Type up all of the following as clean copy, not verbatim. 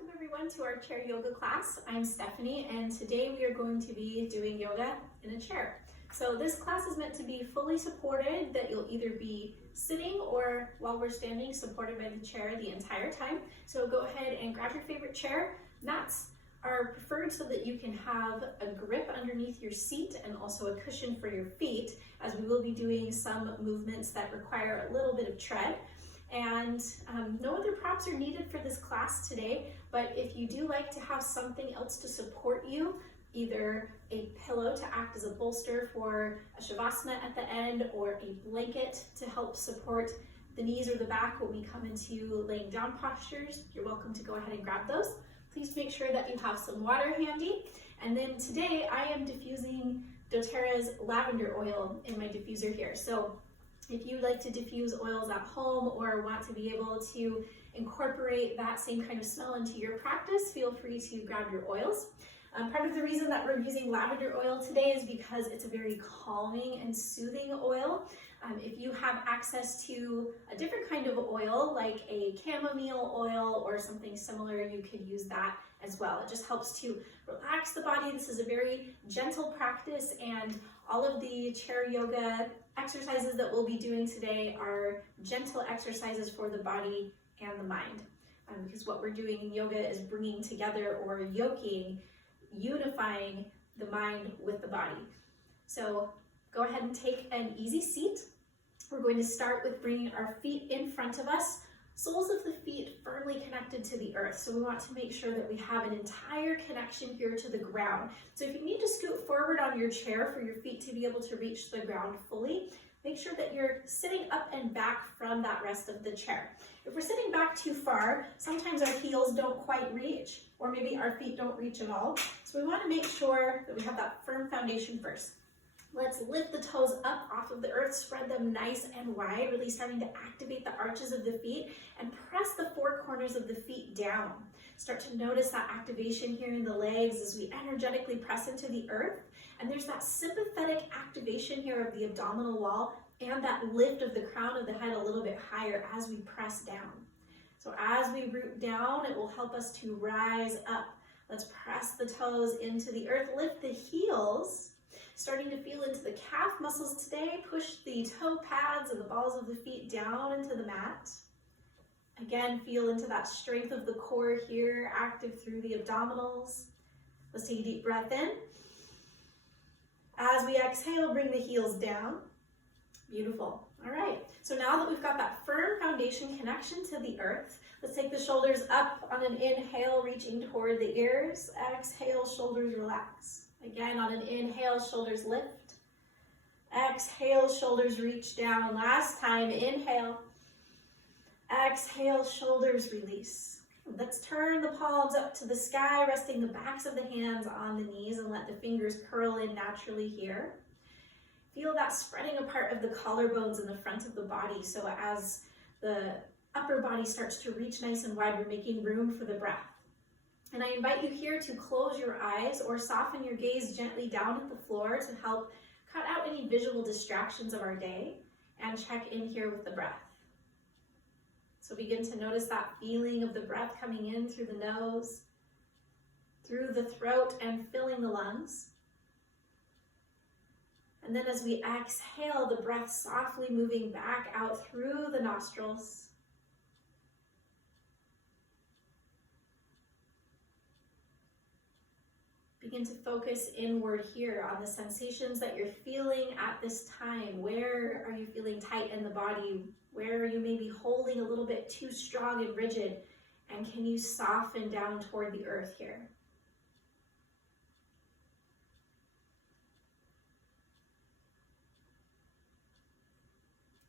Welcome everyone to our chair yoga class. I'm Stephanie and today we are going to be doing yoga in a chair. So this class is meant to be fully supported, that you'll either be sitting or while we're standing supported by the chair the entire time. So go ahead and grab your favorite chair. Mats are preferred so that you can have a grip underneath your seat and also a cushion for your feet, as we will be doing some movements that require a little bit of tread. And no other props are needed for this class today, but if you do like to have something else to support you, either a pillow to act as a bolster for a shavasana at the end, or a blanket to help support the knees or the back when we come into laying down postures, you're welcome to go ahead and grab those. Please make sure that you have some water handy. And then today I am diffusing doTERRA's lavender oil in my diffuser here. So if you like to diffuse oils at home or want to be able to incorporate that same kind of smell into your practice, feel free to grab your oils. Part of the reason that we're using lavender oil today is because it's a very calming and soothing oil. If you have access to a different kind of oil, like a chamomile oil or something similar, you could use that as well. It just helps to relax the body. This is a very gentle practice, and all of the chair yoga exercises that we'll be doing today are gentle exercises for the body and the mind. Because what we're doing in yoga is bringing together or unifying the mind with the body. So go ahead and take an easy seat. We're going to start with bringing our feet in front of us, soles of the feet firmly connected to the earth. So we want to make sure that we have an entire connection here to the ground. So if you need to scoot forward on your chair for your feet to be able to reach the ground fully, make sure that you're sitting up and back from that rest of the chair. If we're sitting back too far, sometimes our heels don't quite reach, or maybe our feet don't reach at all. So we want to make sure that we have that firm foundation first. Let's lift the toes up off of the earth, spread them nice and wide, really starting to activate the arches of the feet, and press the four corners of the feet down. Start to notice that activation here in the legs as we energetically press into the earth. And there's that sympathetic activation here of the abdominal wall and that lift of the crown of the head a little bit higher as we press down. So as we root down, it will help us to rise up. Let's press the toes into the earth, lift the heels, starting to feel into the calf muscles today. Push the toe pads and the balls of the feet down into the mat. Again, feel into that strength of the core here, active through the abdominals. Let's take a deep breath in. As we exhale, bring the heels down. Beautiful. All right, so now that we've got that firm foundation connection to the earth, let's take the shoulders up on an inhale, reaching toward the ears. Exhale, shoulders relax. Again, on an inhale, shoulders lift. Exhale, shoulders reach down. Last time, inhale. Exhale, shoulders release. Let's turn the palms up to the sky, resting the backs of the hands on the knees, and let the fingers curl in naturally here. Feel that spreading apart of the collarbones in the front of the body. So as the upper body starts to reach nice and wide, we're making room for the breath. And I invite you here to close your eyes or soften your gaze gently down at the floor to help cut out any visual distractions of our day and check in here with the breath. So begin to notice that feeling of the breath coming in through the nose, through the throat, and filling the lungs. And then as we exhale, the breath softly moving back out through the nostrils. Begin to focus inward here on the sensations that you're feeling at this time. Where are you feeling tight in the body? Where are you maybe holding a little bit too strong and rigid? And can you soften down toward the earth here?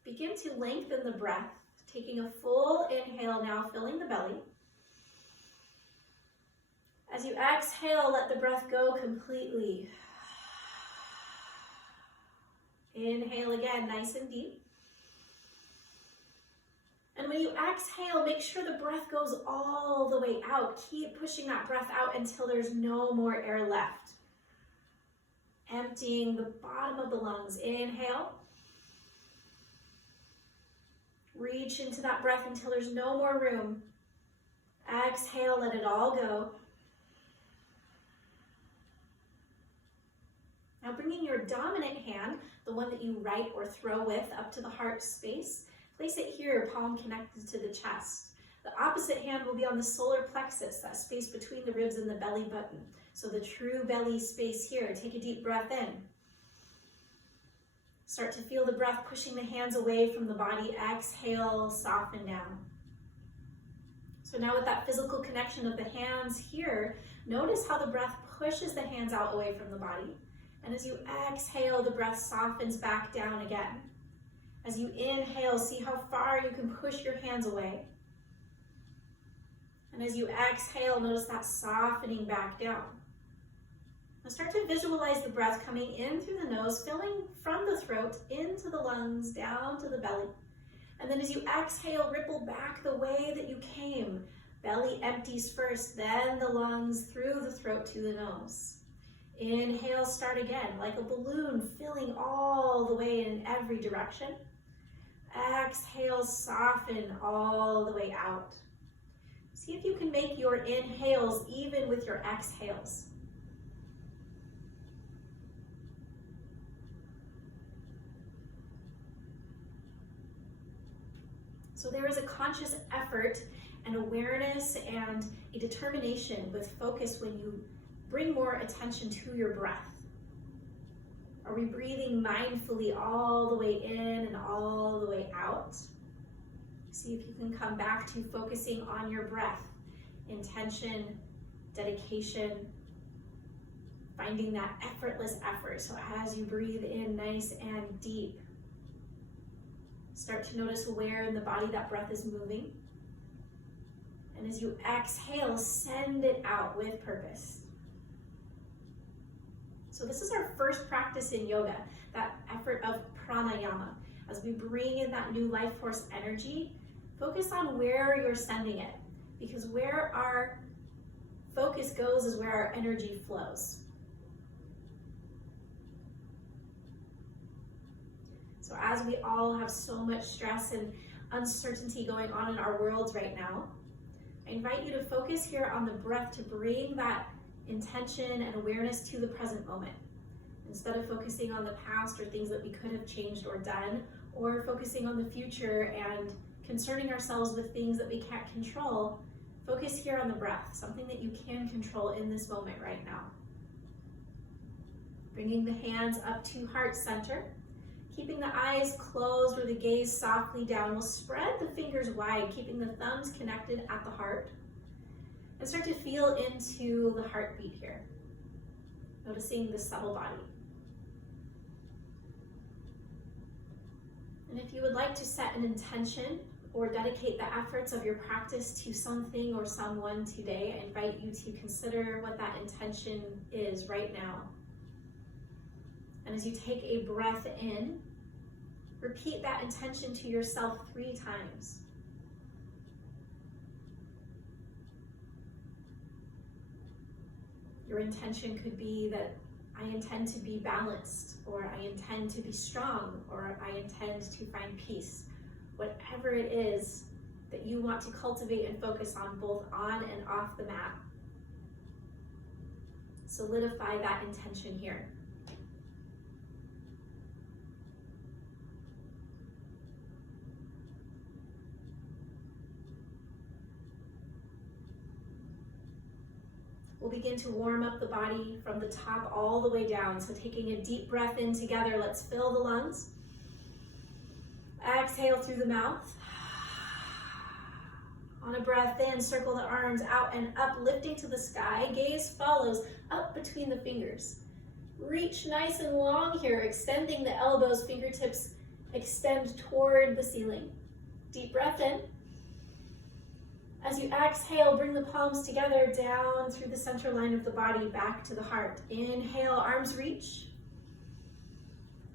Begin to lengthen the breath, taking a full inhale now, filling the belly. As you exhale, let the breath go completely. Inhale again, nice and deep. And when you exhale, make sure the breath goes all the way out. Keep pushing that breath out until there's no more air left. Emptying the bottom of the lungs. Inhale. Reach into that breath until there's no more room. Exhale, let it all go. Now bringing your dominant hand, the one that you write or throw with, up to the heart space. Place it here, palm connected to the chest. The opposite hand will be on the solar plexus, that space between the ribs and the belly button. So the true belly space here. Take a deep breath in. Start to feel the breath pushing the hands away from the body. Exhale, soften down. So now with that physical connection of the hands here, notice how the breath pushes the hands out away from the body. And as you exhale, the breath softens back down again. As you inhale, see how far you can push your hands away. And as you exhale, notice that softening back down. Now start to visualize the breath coming in through the nose, filling from the throat into the lungs, down to the belly. And then as you exhale, ripple back the way that you came. Belly empties first, then the lungs through the throat to the nose. Inhale, start again, like a balloon, filling all the way in every direction. Exhale, soften all the way out. See if you can make your inhales even with your exhales. So there is a conscious effort and awareness and a determination with focus when you bring more attention to your breath. Are we breathing mindfully all the way in and all the way out? See if you can come back to focusing on your breath. Intention, dedication, finding that effortless effort. So as you breathe in nice and deep, start to notice where in the body that breath is moving. And as you exhale, send it out with purpose. So this is our first practice in yoga, that effort of pranayama. As we bring in that new life force energy, focus on where you're sending it, because where our focus goes is where our energy flows. So as we all have so much stress and uncertainty going on in our worlds right now, I invite you to focus here on the breath to bring that intention and awareness to the present moment. Instead of focusing on the past or things that we could have changed or done, or focusing on the future and concerning ourselves with things that we can't control, focus here on the breath, something that you can control in this moment right now. Bringing the hands up to heart center, keeping the eyes closed or the gaze softly down. We'll spread the fingers wide, keeping the thumbs connected at the heart. And start to feel into the heartbeat here, noticing the subtle body. And if you would like to set an intention or dedicate the efforts of your practice to something or someone today, I invite you to consider what that intention is right now. And as you take a breath in, repeat that intention to yourself 3 times. Your intention could be that I intend to be balanced, or I intend to be strong, or I intend to find peace. Whatever it is that you want to cultivate and focus on both on and off the mat, solidify that intention here. We'll begin to warm up the body from the top all the way down. So taking a deep breath in together, let's fill the lungs. Exhale through the mouth. On a breath in, circle the arms out and up, lifting to the sky. Gaze follows up between the fingers. Reach nice and long here, extending the elbows, fingertips extend toward the ceiling. Deep breath in. As you exhale, bring the palms together down through the center line of the body, back to the heart. Inhale, arms reach.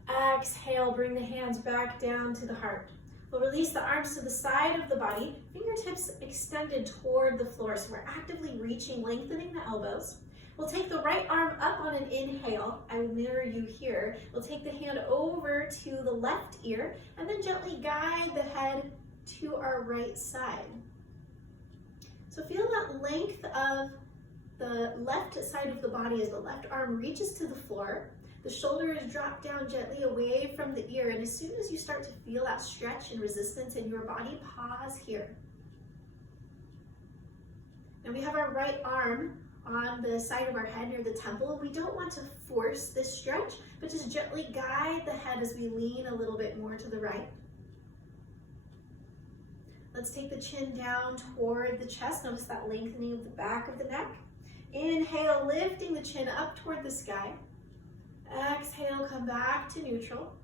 Exhale, bring the hands back down to the heart. We'll release the arms to the side of the body, fingertips extended toward the floor. So we're actively reaching, lengthening the elbows. We'll take the right arm up on an inhale. I will mirror you here. We'll take the hand over to the left ear and then gently guide the head to our right side. So feel that length of the left side of the body as the left arm reaches to the floor. The shoulders drop down gently away from the ear, and as soon as you start to feel that stretch and resistance in your body, pause here. Now we have our right arm on the side of our head near the temple. We don't want to force this stretch, but just gently guide the head as we lean a little bit more to the right. Let's take the chin down toward the chest. Notice that lengthening of the back of the neck. Inhale, lifting the chin up toward the sky. Exhale, come back to neutral.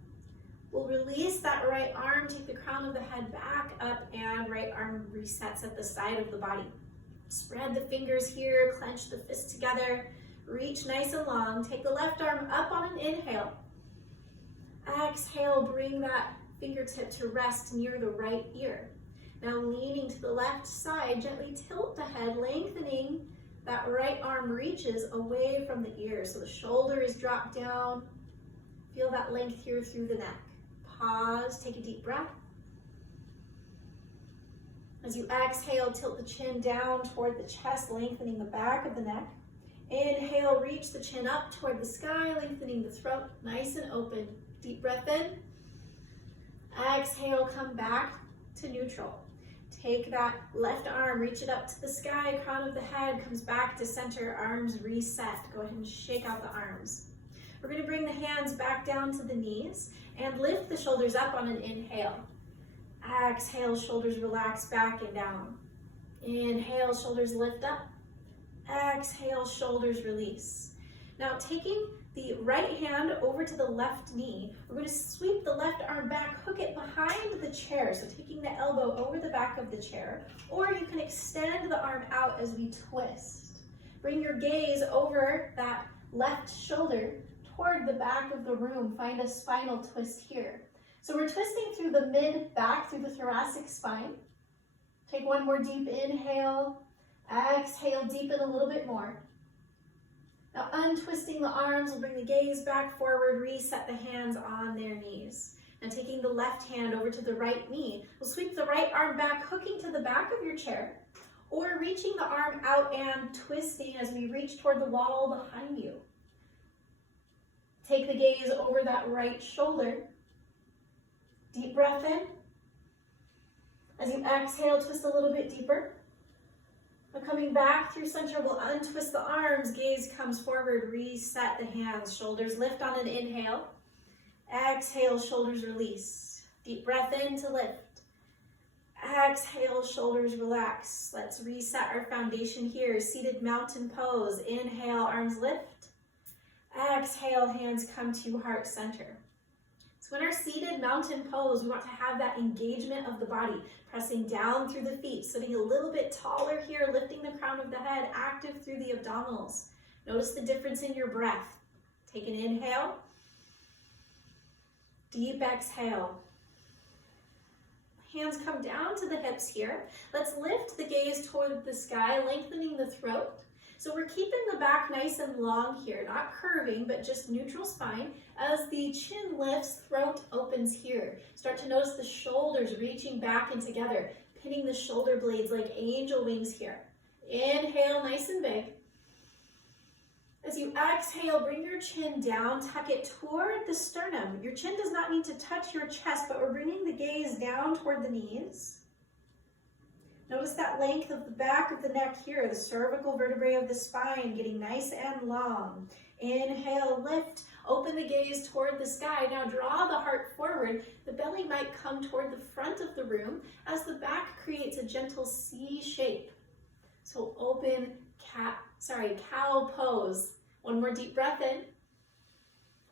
We'll release that right arm, take the crown of the head back up, and right arm resets at the side of the body. Spread the fingers here, clench the fists together, reach nice and long. Take the left arm up on an inhale. Exhale, bring that fingertip to rest near the right ear. Now leaning to the left side, gently tilt the head, lengthening. That right arm reaches away from the ear, so the shoulder is dropped down. Feel that length here through the neck. Pause, take a deep breath. As you exhale, tilt the chin down toward the chest, lengthening the back of the neck. Inhale, reach the chin up toward the sky, lengthening the throat, nice and open. Deep breath in. Exhale, come back to neutral. Take that left arm, reach it up to the sky, crown of the head comes back to center, arms reset. Go ahead and shake out the arms. We're going to bring the hands back down to the knees and lift the shoulders up on an inhale. Exhale, shoulders relax back and down. Inhale, shoulders lift up. Exhale, shoulders release. Now taking the right hand over to the left knee, we're going to sweep the left arm back, hook it behind the chair. So taking the elbow over the back of the chair, or you can extend the arm out as we twist. Bring your gaze over that left shoulder toward the back of the room. Find a spinal twist here. So we're twisting through the mid-back, through the thoracic spine. Take one more deep inhale. Exhale, deepen a little bit more. Now untwisting the arms, we'll bring the gaze back forward, reset the hands on their knees. Now taking the left hand over to the right knee, we'll sweep the right arm back, hooking to the back of your chair, or reaching the arm out and twisting as we reach toward the wall behind you. Take the gaze over that right shoulder. Deep breath in. As you exhale, twist a little bit deeper. Now coming back through center, we'll untwist the arms, gaze comes forward, reset the hands, shoulders lift on an inhale. Exhale, shoulders release. Deep breath in to lift. Exhale, shoulders relax. Let's reset our foundation here, seated mountain pose. Inhale, arms lift. Exhale, hands come to heart center. So in our seated mountain pose, we want to have that engagement of the body, pressing down through the feet, sitting a little bit taller here, lifting the crown of the head, active through the abdominals. Notice the difference in your breath. Take an inhale. Deep exhale. Hands come down to the hips here. Let's lift the gaze toward the sky, lengthening the throat. So we're keeping the back nice and long here, not curving, but just neutral spine. As the chin lifts, throat opens here. Start to notice the shoulders reaching back and together, pinning the shoulder blades like angel wings here. Inhale, nice and big. As you exhale, bring your chin down, tuck it toward the sternum. Your chin does not need to touch your chest, but we're bringing the gaze down toward the knees. Notice that length of the back of the neck here, the cervical vertebrae of the spine getting nice and long. Inhale, lift, open the gaze toward the sky. Now draw the heart forward. The belly might come toward the front of the room as the back creates a gentle C shape. So open cow pose. One more deep breath in.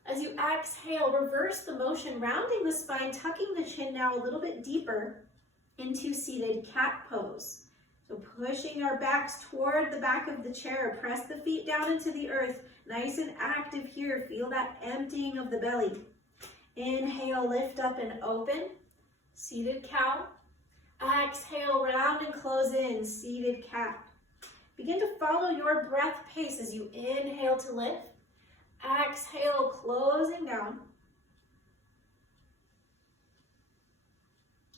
As you exhale, reverse the motion, rounding the spine, tucking the chin now a little bit deeper into seated cat pose. So pushing our backs toward the back of the chair, press the feet down into the earth, nice and active here. Feel that emptying of the belly. Inhale, lift up and open, seated cow. Exhale, round and close in, seated cat. Begin to follow your breath pace as you inhale to lift. Exhale, closing down.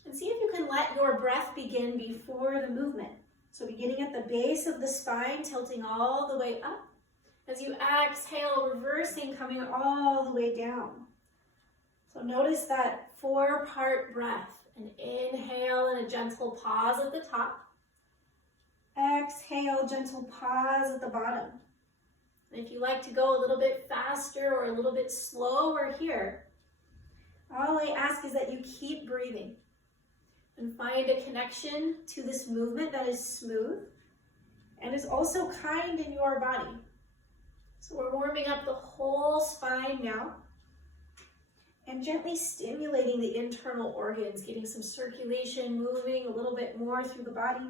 And see if you can let your breath begin before the movement. So beginning at the base of the spine, tilting all the way up. As you exhale, reversing, coming all the way down. So notice that 4-part breath. An inhale and a gentle pause at the top. Exhale, gentle pause at the bottom. And if you like to go a little bit faster or a little bit slower here, all I ask is that you keep breathing and find a connection to this movement that is smooth and is also kind in your body. So we're warming up the whole spine now and gently stimulating the internal organs, getting some circulation moving a little bit more through the body.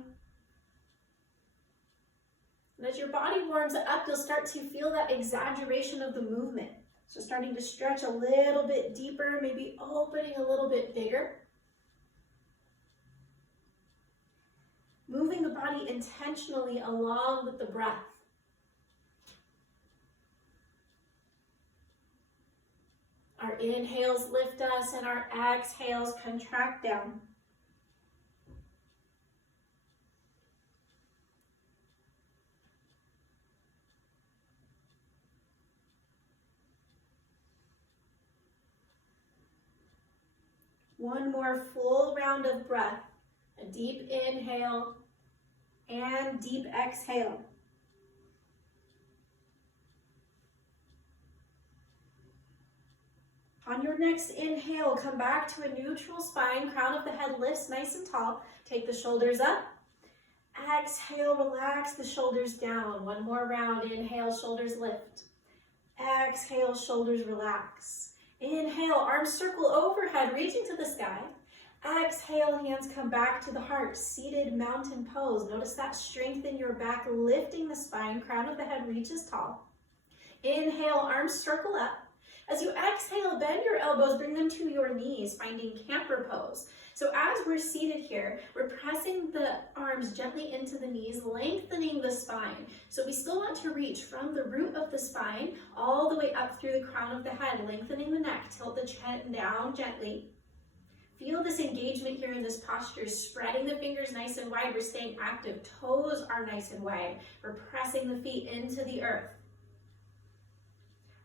And as your body warms up, you'll start to feel that exaggeration of the movement. So starting to stretch a little bit deeper, maybe opening a little bit bigger. Moving the body intentionally along with the breath. Our inhales lift us and our exhales contract down. One more full round of breath. A deep inhale and deep exhale. On your next inhale, come back to a neutral spine. Crown of the head lifts nice and tall. Take the shoulders up. Exhale, relax the shoulders down. One more round. Inhale, shoulders lift. Exhale, shoulders relax. Inhale, arms circle overhead, reaching to the sky. Exhale, hands come back to the heart. Seated mountain pose. Notice that strength in your back, lifting the spine. Crown of the head reaches tall. Inhale, arms circle up. As you exhale, bend your elbows, bring them to your knees, finding camper pose. So as we're seated here, we're pressing the arms gently into the knees, lengthening the spine. So we still want to reach from the root of the spine all the way up through the crown of the head, lengthening the neck, tilt the chin down gently. Feel this engagement here in this posture, spreading the fingers nice and wide. We're staying active. Toes are nice and wide. We're pressing the feet into the earth.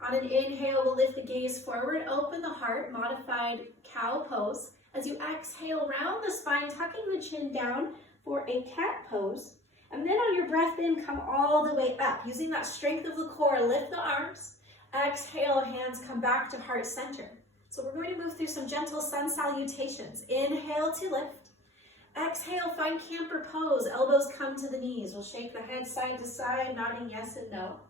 On an inhale, we'll lift the gaze forward, open the heart, modified cow pose. As you exhale, round the spine, tucking the chin down for a cat pose. And then on your breath in, come all the way up. Using that strength of the core, lift the arms. Exhale, hands come back to heart center. So we're going to move through some gentle sun salutations. Inhale to lift. Exhale, find camper pose. Elbows come to the knees. We'll shake the head side to side, nodding yes and no.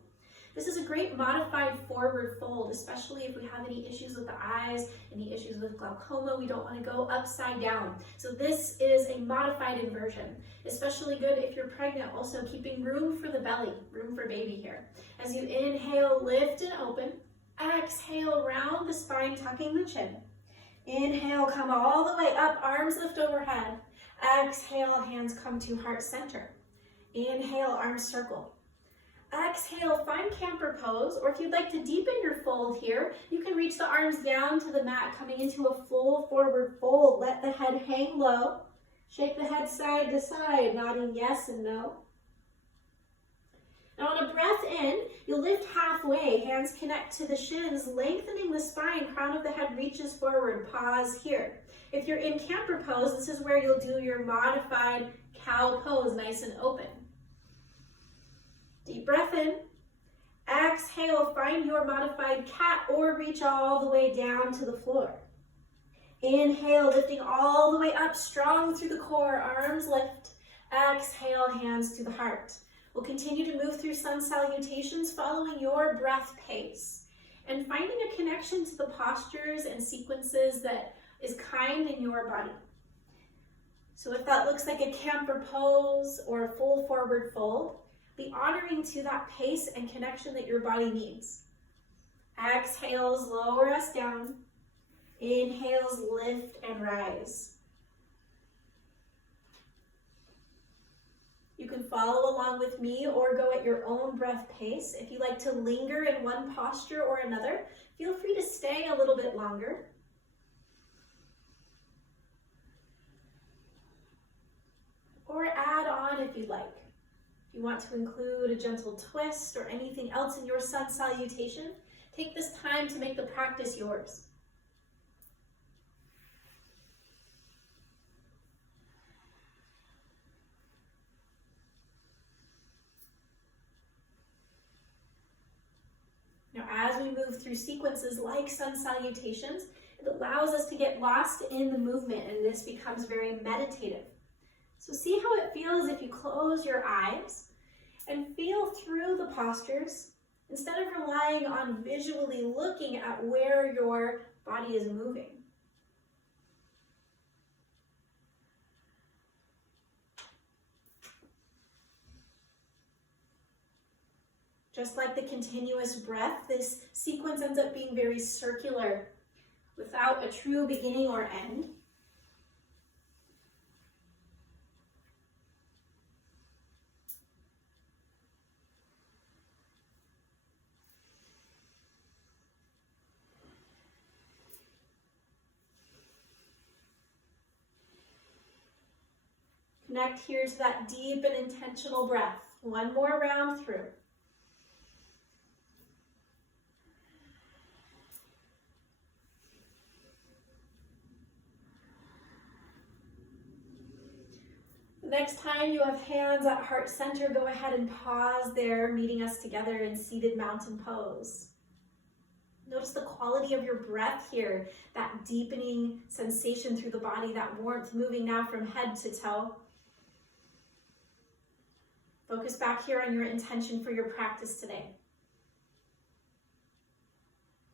This is a great modified forward fold, especially if we have any issues with the eyes, any issues with glaucoma. We don't want to go upside down. So this is a modified inversion, especially good if you're pregnant, also keeping room for the belly, room for baby here. As you inhale, lift and open. Exhale, round the spine, tucking the chin. Inhale, come all the way up, arms lift overhead. Exhale, hands come to heart center. Inhale, arms circle. Exhale, find camper pose, or if you'd like to deepen your fold here, you can reach the arms down to the mat, coming into a full forward fold. Let the head hang low. Shake the head side to side, nodding yes and no. Now on a breath in, you'll lift halfway, hands connect to the shins, lengthening the spine, crown of the head reaches forward, pause here. If you're in camper pose, this is where you'll do your modified cow pose, nice and open. Deep breath in. Exhale, find your modified cat or reach all the way down to the floor. Inhale, lifting all the way up, strong through the core, arms lift. Exhale, hands to the heart. We'll continue to move through sun salutations, following your breath pace and finding a connection to the postures and sequences that is kind in your body. So if that looks like a camper pose or a full forward fold, be honoring to that pace and connection that your body needs. Exhales, lower us down. Inhales, lift and rise. You can follow along with me or go at your own breath pace. If you like to linger in one posture or another, feel free to stay a little bit longer. Or add on if you'd like. If you want to include a gentle twist or anything else in your sun salutation, take this time to make the practice yours. Now, as we move through sequences like sun salutations, it allows us to get lost in the movement, and this becomes very meditative. So see how it feels if you close your eyes and feel through the postures instead of relying on visually looking at where your body is moving. Just like the continuous breath, this sequence ends up being very circular without a true beginning or end. Connect here to that deep and intentional breath. One more round through. Next time you have hands at heart center, go ahead and pause there, meeting us together in seated mountain pose. Notice the quality of your breath here, that deepening sensation through the body, that warmth moving now from head to toe. Focus back here on your intention for your practice today.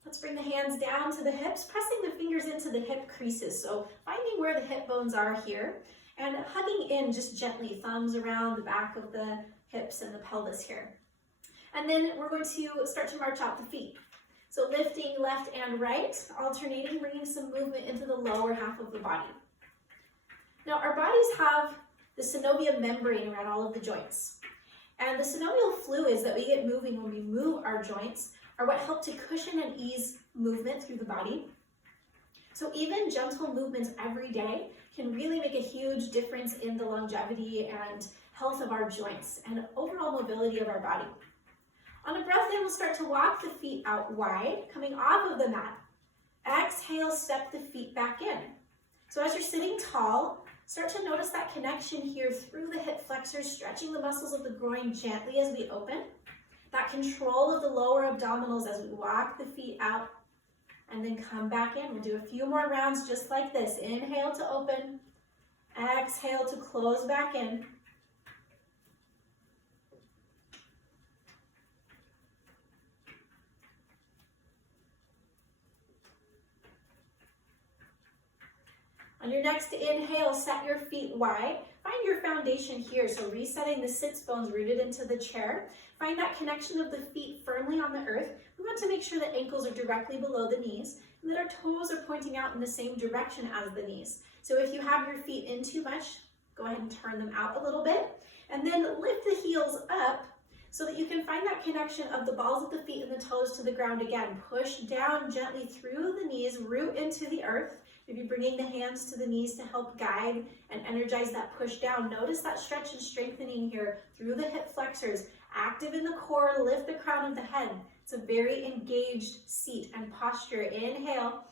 Let's bring the hands down to the hips, pressing the fingers into the hip creases. So finding where the hip bones are here and hugging in just gently, thumbs around the back of the hips and the pelvis here. And then we're going to start to march out the feet. So lifting left and right, alternating, bringing some movement into the lower half of the body. Now our bodies have the synovial membrane around all of the joints. And the synovial fluids that we get moving when we move our joints are what help to cushion and ease movement through the body. So even gentle movements every day can really make a huge difference in the longevity and health of our joints and overall mobility of our body. On a breath in, we'll start to walk the feet out wide, coming off of the mat. Exhale, step the feet back in. So as you're sitting tall, start to notice that connection here through the hip flexors, stretching the muscles of the groin gently as we open. That control of the lower abdominals as we walk the feet out and then come back in. We'll do a few more rounds just like this. Inhale to open, exhale to close back in. On your next inhale, set your feet wide. Find your foundation here. So resetting the sits bones rooted into the chair. Find that connection of the feet firmly on the earth. We want to make sure that ankles are directly below the knees and that our toes are pointing out in the same direction as the knees. So if you have your feet in too much, go ahead and turn them out a little bit. And then lift the heels up so that you can find that connection of the balls of the feet and the toes to the ground again. Push down gently through the knees, root into the earth. Maybe bringing the hands to the knees to help guide and energize that push down. Notice that stretch and strengthening here through the hip flexors. Active in the core, lift the crown of the head. It's a very engaged seat and posture. Inhale.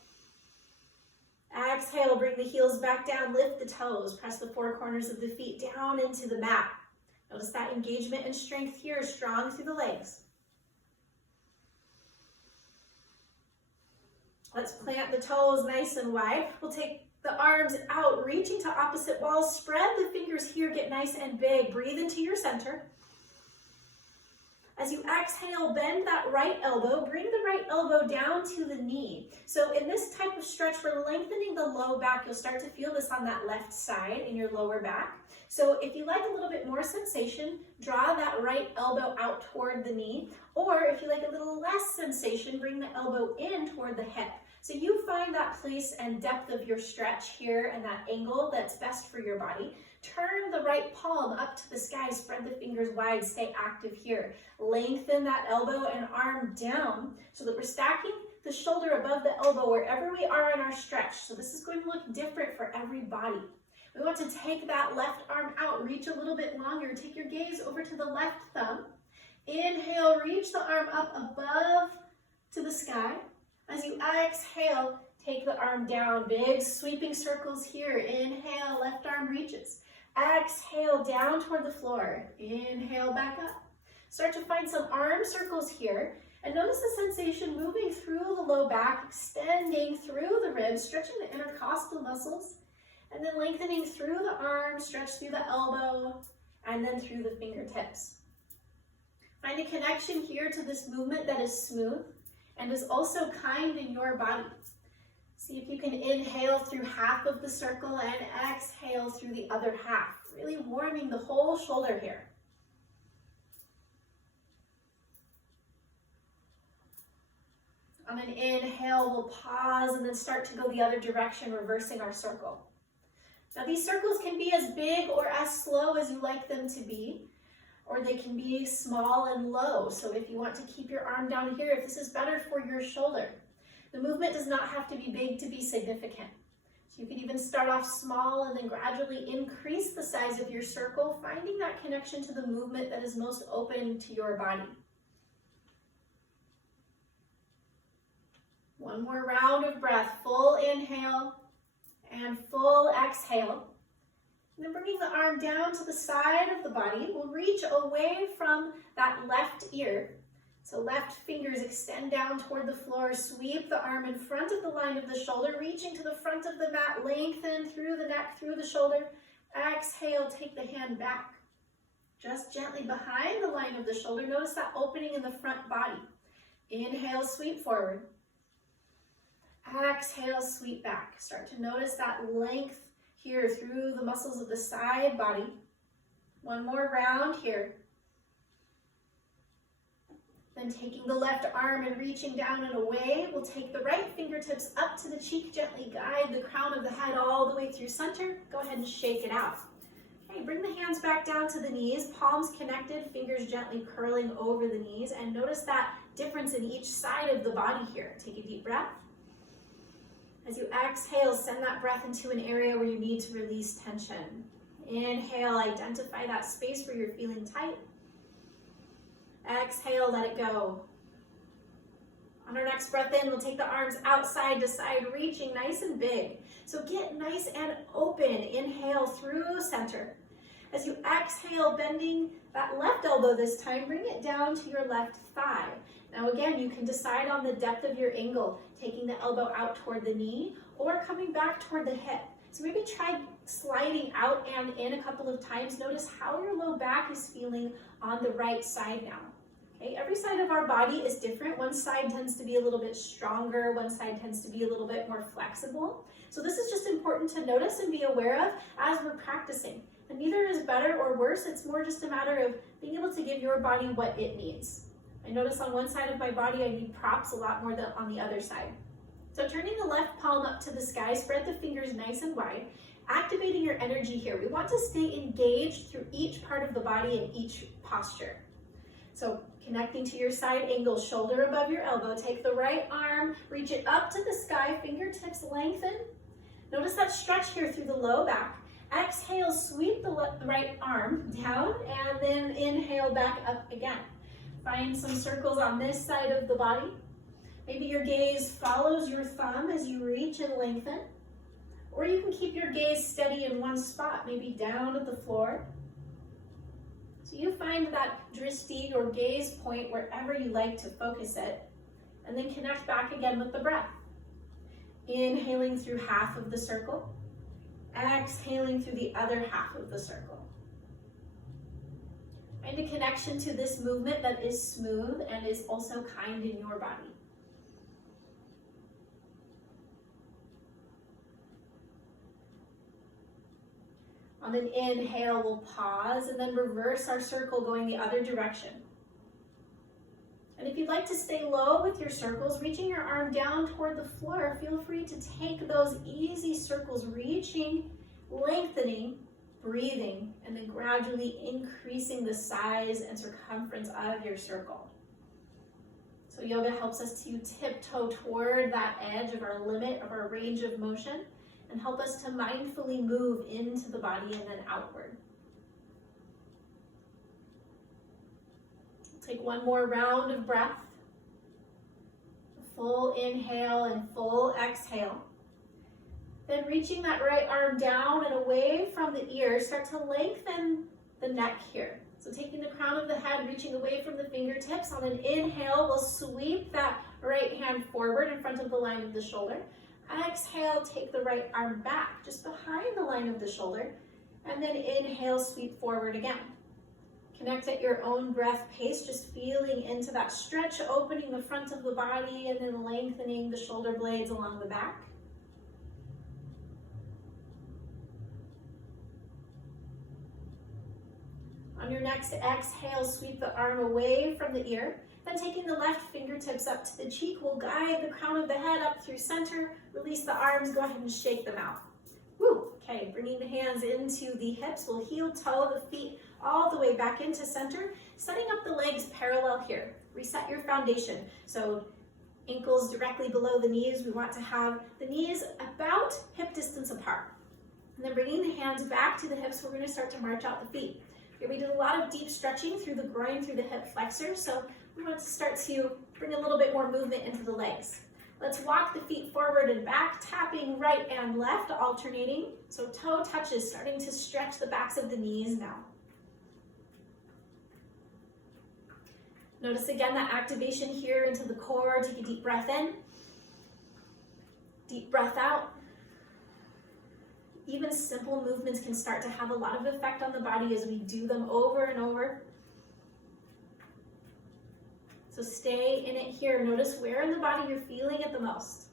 Exhale, bring the heels back down, lift the toes, press the four corners of the feet down into the mat. Notice that engagement and strength here, strong through the legs. Let's plant the toes nice and wide. We'll take the arms out, reaching to opposite walls. Spread the fingers here, get nice and big. Breathe into your center. As you exhale, bend that right elbow. Bring the right elbow down to the knee. So in this type of stretch, we're lengthening the low back. You'll start to feel this on that left side in your lower back. So if you like a little bit more sensation, draw that right elbow out toward the knee. Or if you like a little less sensation, bring the elbow in toward the hip. So you find that place and depth of your stretch here and that angle that's best for your body. Turn the right palm up to the sky, spread the fingers wide, stay active here. Lengthen that elbow and arm down so that we're stacking the shoulder above the elbow wherever we are in our stretch. So this is going to look different for every body. We want to take that left arm out, reach a little bit longer. Take your gaze over to the left thumb. Inhale, reach the arm up above to the sky. As you exhale, take the arm down. Big sweeping circles here. Inhale, left arm reaches. Exhale, down toward the floor. Inhale, back up. Start to find some arm circles here. And notice the sensation moving through the low back, extending through the ribs, stretching the intercostal muscles, and then lengthening through the arm, stretch through the elbow, and then through the fingertips. Find a connection here to this movement that is smooth and is also kind in your body. See if you can inhale through half of the circle and exhale through the other half, really warming the whole shoulder here. On an inhale, we'll pause and then start to go the other direction, reversing our circle. Now these circles can be as big or as slow as you like them to be, or they can be small and low. So if you want to keep your arm down here, if this is better for your shoulder, the movement does not have to be big to be significant. So you can even start off small and then gradually increase the size of your circle, finding that connection to the movement that is most open to your body. One more round of breath, full inhale and full exhale. And then bringing the arm down to the side of the body, we'll reach away from that left ear. So left fingers extend down toward the floor, sweep the arm in front of the line of the shoulder, reaching to the front of the mat, lengthen through the neck, through the shoulder. Exhale, take the hand back. Just gently behind the line of the shoulder, notice that opening in the front body. Inhale, sweep forward. Exhale, sweep back. Start to notice that length here through the muscles of the side body. One more round here. Then taking the left arm and reaching down and away, we'll take the right fingertips up to the cheek, gently guide the crown of the head all the way through center. Go ahead and shake it out. Okay, bring the hands back down to the knees, palms connected, fingers gently curling over the knees, and notice that difference in each side of the body here. Take a deep breath. As you exhale, send that breath into an area where you need to release tension. Inhale, identify that space where you're feeling tight. Exhale, let it go. On our next breath in, we'll take the arms outside to side, reaching nice and big. So get nice and open. Inhale through center. As you exhale, bending that left elbow this time, bring it down to your left thigh. Now again, you can decide on the depth of your angle, taking the elbow out toward the knee or coming back toward the hip. So maybe try sliding out and in a couple of times. Notice how your low back is feeling on the right side now. Okay, every side of our body is different. One side tends to be a little bit stronger. One side tends to be a little bit more flexible. So this is just important to notice and be aware of as we're practicing. And neither is better or worse. It's more just a matter of being able to give your body what it needs. I notice on one side of my body, I need props a lot more than on the other side. So turning the left palm up to the sky, spread the fingers nice and wide, activating your energy here. We want to stay engaged through each part of the body and each posture. So connecting to your side angle, shoulder above your elbow, take the right arm, reach it up to the sky, fingertips lengthen. Notice that stretch here through the low back. Exhale, sweep the right arm down, and then inhale back up again. Find some circles on this side of the body. Maybe your gaze follows your thumb as you reach and lengthen. Or you can keep your gaze steady in one spot, maybe down at the floor. So you find that drishti or gaze point wherever you like to focus it, and then connect back again with the breath. Inhaling through half of the circle, exhaling through the other half of the circle. Find a connection to this movement that is smooth and is also kind in your body. On an inhale, we'll pause and then reverse our circle going the other direction. And if you'd like to stay low with your circles, reaching your arm down toward the floor, feel free to take those easy circles, reaching, lengthening, breathing, and then gradually increasing the size and circumference of your circle. So yoga helps us to tiptoe toward that edge of our limit of our range of motion and help us to mindfully move into the body and then outward. Take one more round of breath. Full inhale and full exhale. Then reaching that right arm down and away from the ear, start to lengthen the neck here. So taking the crown of the head, reaching away from the fingertips. On an inhale, we'll sweep that right hand forward in front of the line of the shoulder. Exhale, take the right arm back, just behind the line of the shoulder. And then inhale, sweep forward again. Connect at your own breath pace, just feeling into that stretch, opening the front of the body and then lengthening the shoulder blades along the back. On your next exhale, sweep the arm away from the ear. Then taking the left fingertips up to the cheek, we'll guide the crown of the head up through center. Release the arms, go ahead and shake them out. Woo! Okay, bringing the hands into the hips, we'll heel toe the feet all the way back into center, setting up the legs parallel here. Reset your foundation. So ankles directly below the knees. We want to have the knees about hip distance apart. And then bringing the hands back to the hips, we're going to start to march out the feet. Here we did a lot of deep stretching through the groin, through the hip flexor, so we want to start to bring a little bit more movement into the legs. Let's walk the feet forward and back, tapping right and left, alternating. So toe touches, starting to stretch the backs of the knees now. Notice again that activation here into the core. Take a deep breath in, deep breath out. Even simple movements can start to have a lot of effect on the body as we do them over and over. So stay in it here. Notice where in the body you're feeling it the most.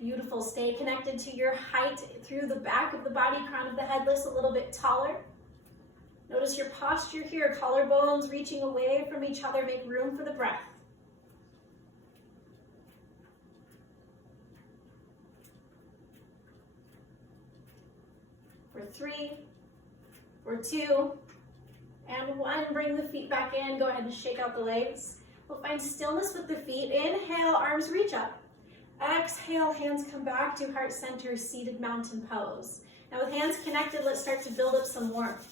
Beautiful. Stay connected to your height through the back of the body, crown of the head lifts a little bit taller. Notice your posture here, collarbones reaching away from each other. Make room for the breath. For 3, for 2, and 1. Bring the feet back in. Go ahead and shake out the legs. We'll find stillness with the feet. Inhale, arms reach up. Exhale, hands come back to heart center, seated mountain pose. Now with hands connected, let's start to build up some warmth.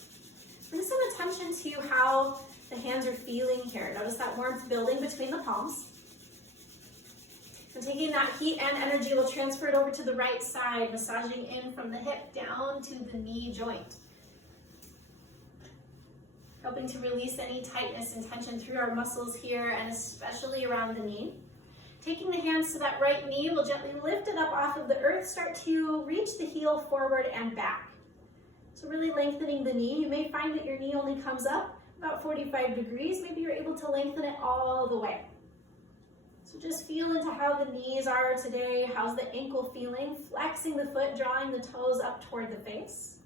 Bring some attention to how the hands are feeling here. Notice that warmth building between the palms. And taking that heat and energy, we'll transfer it over to the right side, massaging in from the hip down to the knee joint. Helping to release any tightness and tension through our muscles here, and especially around the knee. Taking the hands to that right knee, we'll gently lift it up off of the earth, start to reach the heel forward and back. So really lengthening the knee. You may find that your knee only comes up about 45 degrees. Maybe you're able to lengthen it all the way. So just feel into how the knees are today. How's the ankle feeling? Flexing the foot, drawing the toes up toward the face.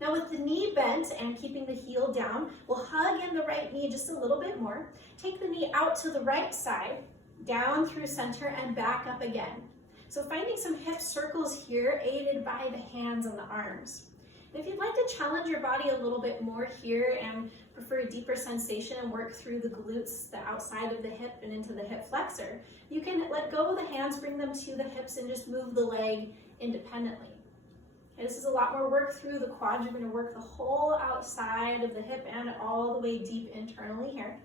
Now with the knee bent and keeping the heel down, we'll hug in the right knee just a little bit more. Take the knee out to the right side, down through center and back up again. So finding some hip circles here, aided by the hands and the arms. If you'd like to challenge your body a little bit more here and prefer a deeper sensation and work through the glutes, the outside of the hip and into the hip flexor, you can let go of the hands, bring them to the hips and just move the leg independently. Okay, this is a lot more work through the quads. You're going to work the whole outside of the hip and all the way deep internally here.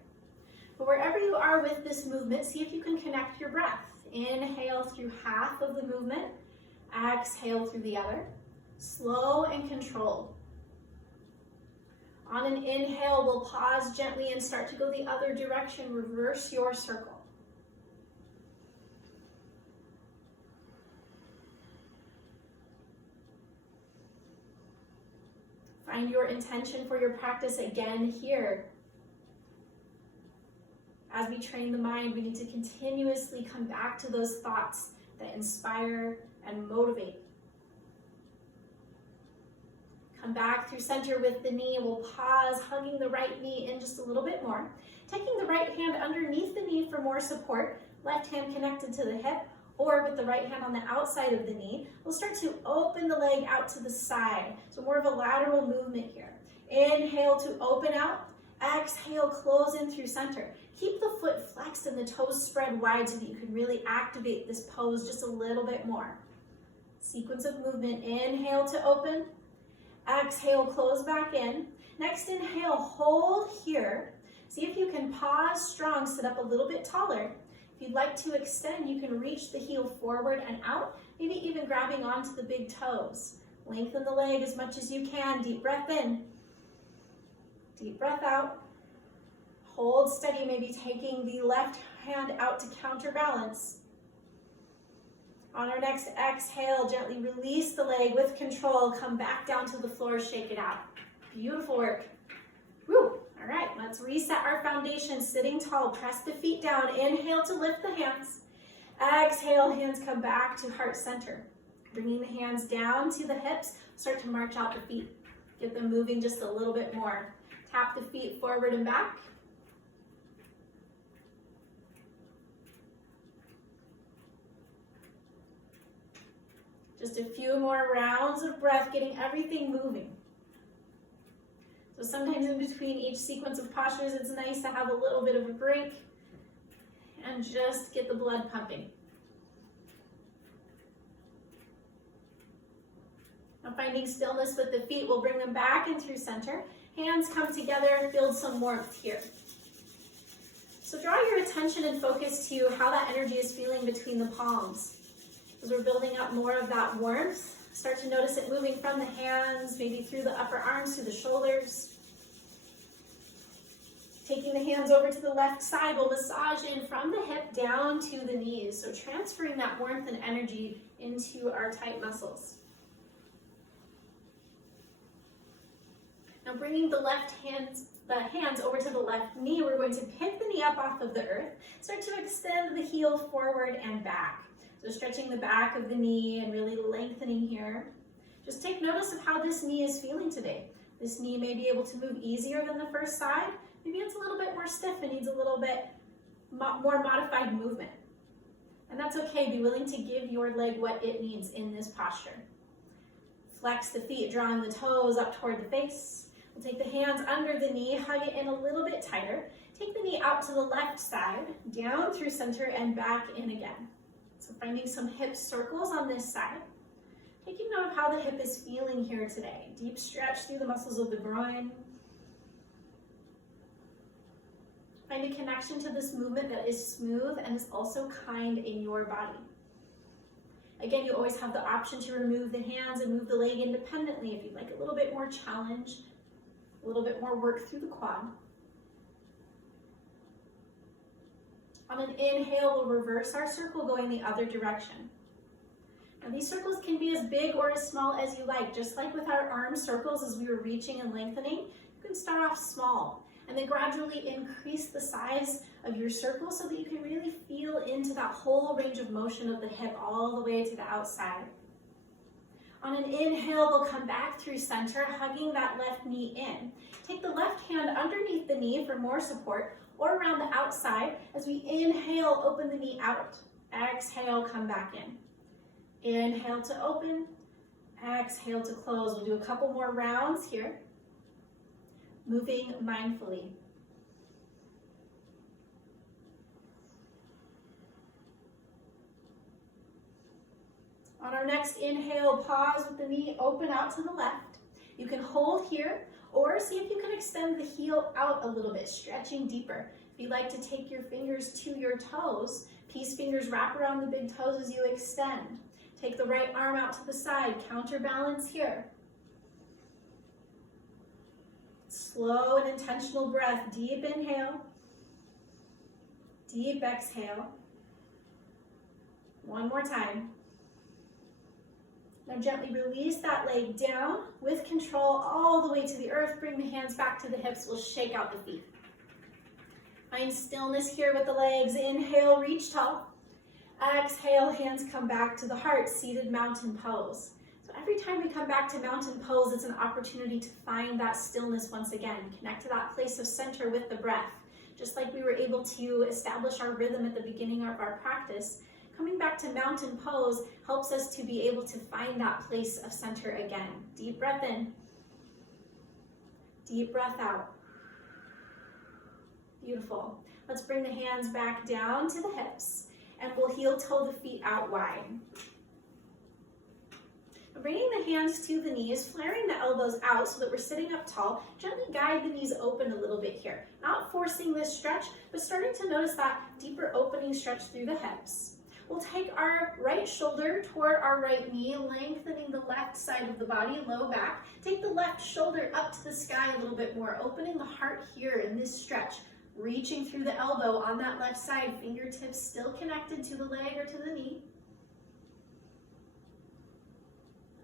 But wherever you are with this movement, see if you can connect your breath. Inhale through half of the movement, exhale through the other. Slow and controlled. On an inhale, we'll pause gently and start to go the other direction. Reverse your circle. Find your intention for your practice again here. As we train the mind, we need to continuously come back to those thoughts that inspire and motivate. Come back through center with the knee. We'll pause, hugging the right knee in just a little bit more. Taking the right hand underneath the knee for more support. Left hand connected to the hip, or with the right hand on the outside of the knee. We'll start to open the leg out to the side. So more of a lateral movement here. Inhale to open out. Exhale, close in through center. Keep the foot flexed and the toes spread wide so that you can really activate this pose just a little bit more. Sequence of movement. Inhale to open. Exhale, close back in. Next inhale, hold here. See if you can pause strong, sit up a little bit taller. If you'd like to extend, you can reach the heel forward and out, maybe even grabbing onto the big toes. Lengthen the leg as much as you can. Deep breath in. Deep breath out. Hold steady, maybe taking the left hand out to counterbalance. On our next exhale, gently release the leg with control. Come back down to the floor, shake it out. Beautiful work. Woo. All right, let's reset our foundation. Sitting tall, press the feet down. Inhale to lift the hands. Exhale, hands come back to heart center. Bringing the hands down to the hips, start to march out the feet. Get them moving just a little bit more. Tap the feet forward and back. Just a few more rounds of breath, getting everything moving. So sometimes in between each sequence of postures, it's nice to have a little bit of a break and just get the blood pumping. Now finding stillness with the feet, we'll bring them back in through center. Hands come together, build some warmth here. So draw your attention and focus to how that energy is feeling between the palms. As we're building up more of that warmth, start to notice it moving from the hands, maybe through the upper arms, through the shoulders. Taking the hands over to the left side, we'll massage in from the hip down to the knees. So transferring that warmth and energy into our tight muscles. Now bringing the hands over to the left knee, we're going to pick the knee up off of the earth. Start to extend the heel forward and back. So stretching the back of the knee and really lengthening here. Just take notice of how this knee is feeling today. This knee may be able to move easier than the first side. Maybe it's a little bit more stiff and needs a little bit more modified movement. And that's okay. Be willing to give your leg what it needs in this posture. Flex the feet, drawing the toes up toward the face. We'll take the hands under the knee, hug it in a little bit tighter. Take the knee out to the left side, down through center and back in again. So finding some hip circles on this side. Taking note of how the hip is feeling here today. Deep stretch through the muscles of the groin. Find a connection to this movement that is smooth and is also kind in your body. Again, you always have the option to remove the hands and move the leg independently if you'd like a little bit more challenge, a little bit more work through the quad. On an inhale, we'll reverse our circle going the other direction. Now these circles can be as big or as small as you like. Just like with our arm circles as we were reaching and lengthening, you can start off small and then gradually increase the size of your circle so that you can really feel into that whole range of motion of the hip all the way to the outside. On an inhale, we'll come back through center, hugging that left knee in. Take the left hand underneath the knee for more support, or around the outside. As we inhale, open the knee out. Exhale, come back in. Inhale to open, exhale to close. We'll do a couple more rounds here. Moving mindfully. On our next inhale, pause with the knee open out to the left. You can hold here, or see if you can extend the heel out a little bit, stretching deeper. If you'd like to take your fingers to your toes, peace fingers wrap around the big toes as you extend. Take the right arm out to the side, counterbalance here. Slow and intentional breath, deep inhale, deep exhale. One more time. Now gently release that leg down with control all the way to the earth. Bring the hands back to the hips. We'll shake out the feet. Find stillness here with the legs. Inhale, reach tall. Exhale, hands come back to the heart, seated mountain pose. So every time we come back to mountain pose, it's an opportunity to find that stillness once again. Connect to that place of center with the breath. Just like we were able to establish our rhythm at the beginning of our practice, coming back to mountain pose helps us to be able to find that place of center again. Deep breath in. Deep breath out. Beautiful. Let's bring the hands back down to the hips, and we'll heel toe the feet out wide. Bringing the hands to the knees, flaring the elbows out so that we're sitting up tall. Gently guide the knees open a little bit here. Not forcing this stretch, but starting to notice that deeper opening stretch through the hips. We'll take our right shoulder toward our right knee, lengthening the left side of the body, low back. Take the left shoulder up to the sky a little bit more, opening the heart here in this stretch. Reaching through the elbow on that left side, fingertips still connected to the leg or to the knee.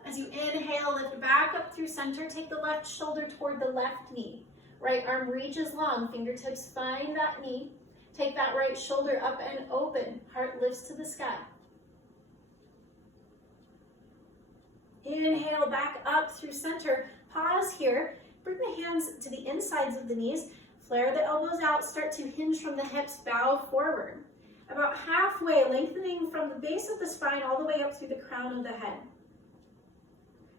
As you inhale, lift back up through center, take the left shoulder toward the left knee. Right arm reaches long, fingertips find that knee. Take that right shoulder up and open, heart lifts to the sky. Inhale, back up through center, pause here, bring the hands to the insides of the knees, flare the elbows out, start to hinge from the hips, bow forward. About halfway, lengthening from the base of the spine all the way up through the crown of the head.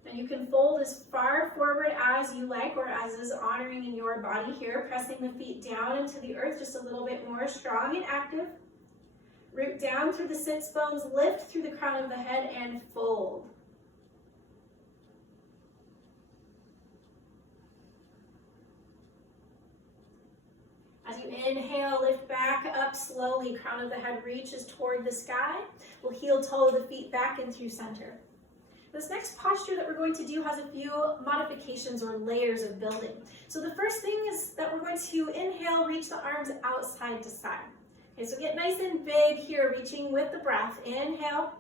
And you can fold as far forward as you like, or as is honoring in your body here, pressing the feet down into the earth just a little bit more, strong and active. Root down through the sits bones, lift through the crown of the head, and fold. As you inhale, lift back up slowly, crown of the head reaches toward the sky. We'll heel toe the feet back in through center. This next posture that we're going to do has a few modifications or layers of building. So the first thing is that we're going to inhale, reach the arms out side to side. Okay, so get nice and big here, reaching with the breath. Inhale,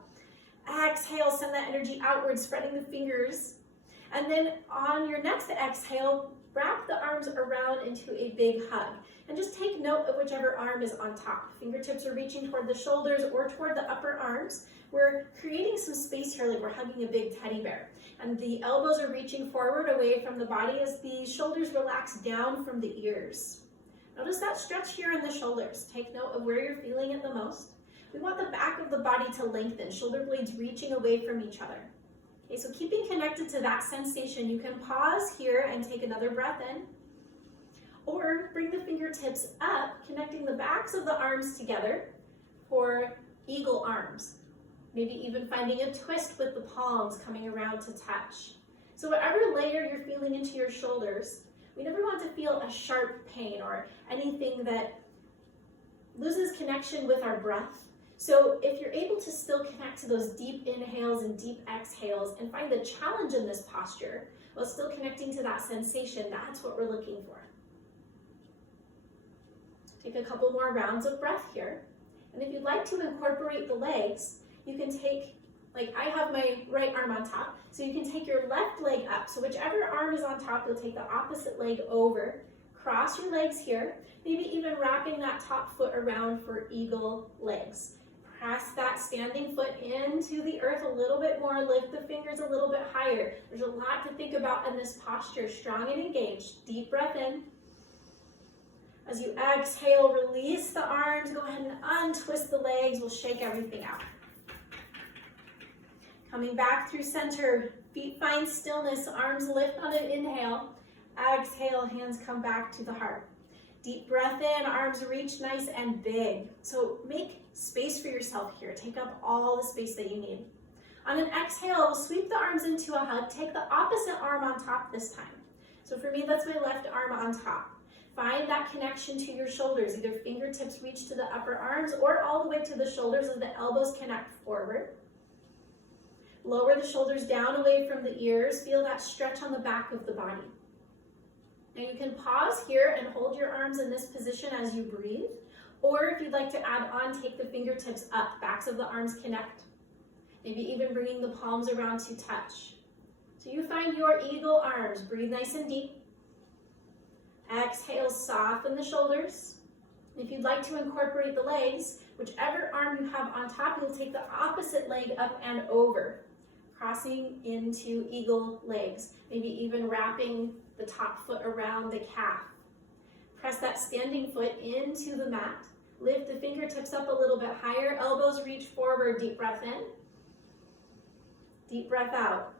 exhale, send that energy outward, spreading the fingers. And then on your next exhale, wrap the arms around into a big hug. And just take note of whichever arm is on top. Fingertips are reaching toward the shoulders or toward the upper arms. We're creating some space here like we're hugging a big teddy bear. And the elbows are reaching forward away from the body as the shoulders relax down from the ears. Notice that stretch here in the shoulders. Take note of where you're feeling it the most. We want the back of the body to lengthen, shoulder blades reaching away from each other. Okay, so keeping connected to that sensation, you can pause here and take another breath in. Or bring the fingertips up, connecting the backs of the arms together for eagle arms. Maybe even finding a twist with the palms coming around to touch. So whatever layer you're feeling into your shoulders, we never want to feel a sharp pain or anything that loses connection with our breath. So if you're able to still connect to those deep inhales and deep exhales and find the challenge in this posture while still connecting to that sensation, that's what we're looking for. Take a couple more rounds of breath here. And if you'd like to incorporate the legs, you can take, like I have my right arm on top, so you can take your left leg up. So whichever arm is on top, you'll take the opposite leg over. Cross your legs here, maybe even wrapping that top foot around for eagle legs. Press that standing foot into the earth a little bit more, lift the fingers a little bit higher. There's a lot to think about in this posture, strong and engaged. Deep breath in. As you exhale, release the arms, go ahead and untwist the legs. We'll shake everything out. Coming back through center, feet find stillness, arms lift on an inhale. Exhale, hands come back to the heart. Deep breath in, arms reach nice and big. So make space for yourself here. Take up all the space that you need. On an exhale, we'll sweep the arms into a hug. Take the opposite arm on top this time. So for me, that's my left arm on top. Find that connection to your shoulders. Either fingertips reach to the upper arms or all the way to the shoulders as the elbows connect forward. Lower the shoulders down away from the ears. Feel that stretch on the back of the body. Now you can pause here and hold your arms in this position as you breathe. Or if you'd like to add on, take the fingertips up. Backs of the arms connect. Maybe even bringing the palms around to touch. So you find your eagle arms. Breathe nice and deep. Exhale, soften the shoulders. If you'd like to incorporate the legs, whichever arm you have on top, you'll take the opposite leg up and over, crossing into eagle legs, maybe even wrapping the top foot around the calf. Press that standing foot into the mat. Lift the fingertips up a little bit higher, elbows reach forward, deep breath in. Deep breath out.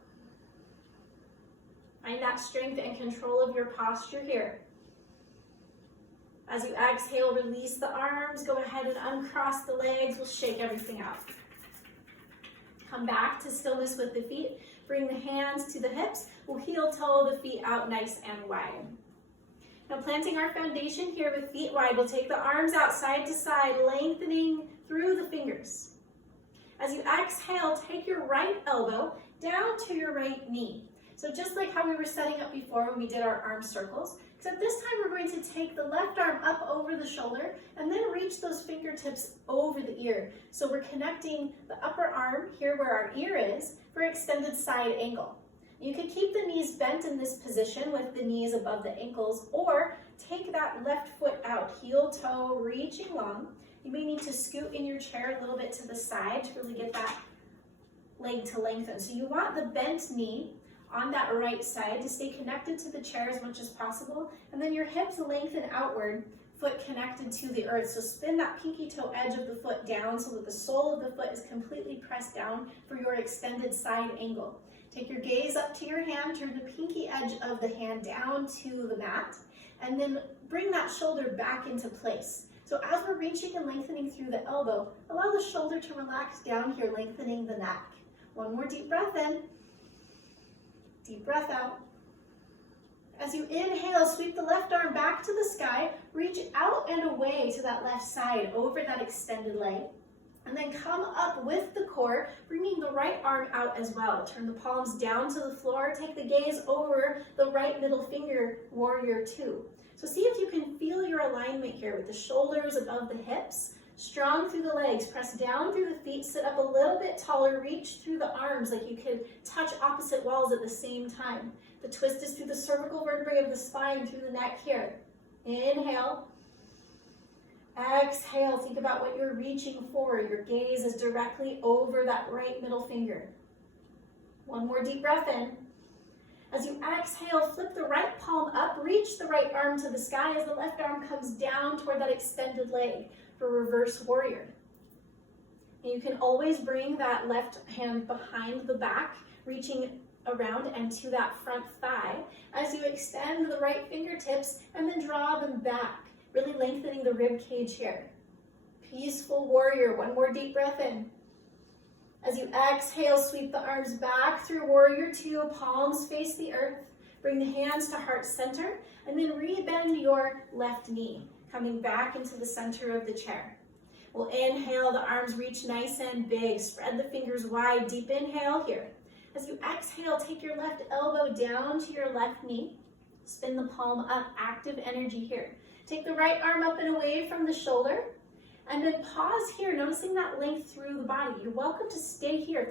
Find that strength and control of your posture here. As you exhale, release the arms. Go ahead and uncross the legs. We'll shake everything out. Come back to stillness with the feet. Bring the hands to the hips. We'll heel toe the feet out nice and wide. Now planting our foundation here with feet wide, we'll take the arms out side to side, lengthening through the fingers. As you exhale, take your right elbow down to your right knee. So just like how we were setting up before when we did our arm circles, except this time we're going to take the left arm up over the shoulder and then reach those fingertips over the ear. So we're connecting the upper arm here where our ear is for extended side angle. You can keep the knees bent in this position with the knees above the ankles, or take that left foot out, heel toe reaching long. You may need to scoot in your chair a little bit to the side to really get that leg to lengthen. So you want the bent knee on that right side to stay connected to the chair as much as possible, and then your hips lengthen outward, foot connected to the earth. So spin that pinky toe edge of the foot down so that the sole of the foot is completely pressed down for your extended side angle. Take your gaze up to your hand, turn the pinky edge of the hand down to the mat, and then bring that shoulder back into place. So as we're reaching and lengthening through the elbow, allow the shoulder to relax down here, lengthening the neck. One more deep breath in. Deep breath out. As you inhale, sweep the left arm back to the sky, reach out and away to that left side over that extended leg. And then come up with the core, bringing the right arm out as well. Turn the palms down to the floor, take the gaze over the right middle finger, warrior two. So see if you can feel your alignment here with the shoulders above the hips, strong through the legs, press down through the feet, sit up a little bit taller, reach through the arms like you could touch opposite walls at the same time. The twist is through the cervical vertebrae of the spine, through the neck here. Inhale. Exhale, think about what you're reaching for. Your gaze is directly over that right middle finger. One more deep breath in. As you exhale, flip the right palm up, reach the right arm to the sky as the left arm comes down toward that extended leg for reverse warrior. And you can always bring that left hand behind the back, reaching around and to that front thigh as you extend the right fingertips and then draw them back, really lengthening the rib cage here. Peaceful warrior. One more deep breath in. As you exhale, sweep the arms back through warrior two, palms face the earth. Bring the hands to heart center and then rebend your left knee, coming back into the center of the chair. We'll inhale, the arms reach nice and big. Spread the fingers wide, deep inhale here. As you exhale, take your left elbow down to your left knee. Spin the palm up, active energy here. Take the right arm up and away from the shoulder. And then pause here, noticing that length through the body. You're welcome to stay here. If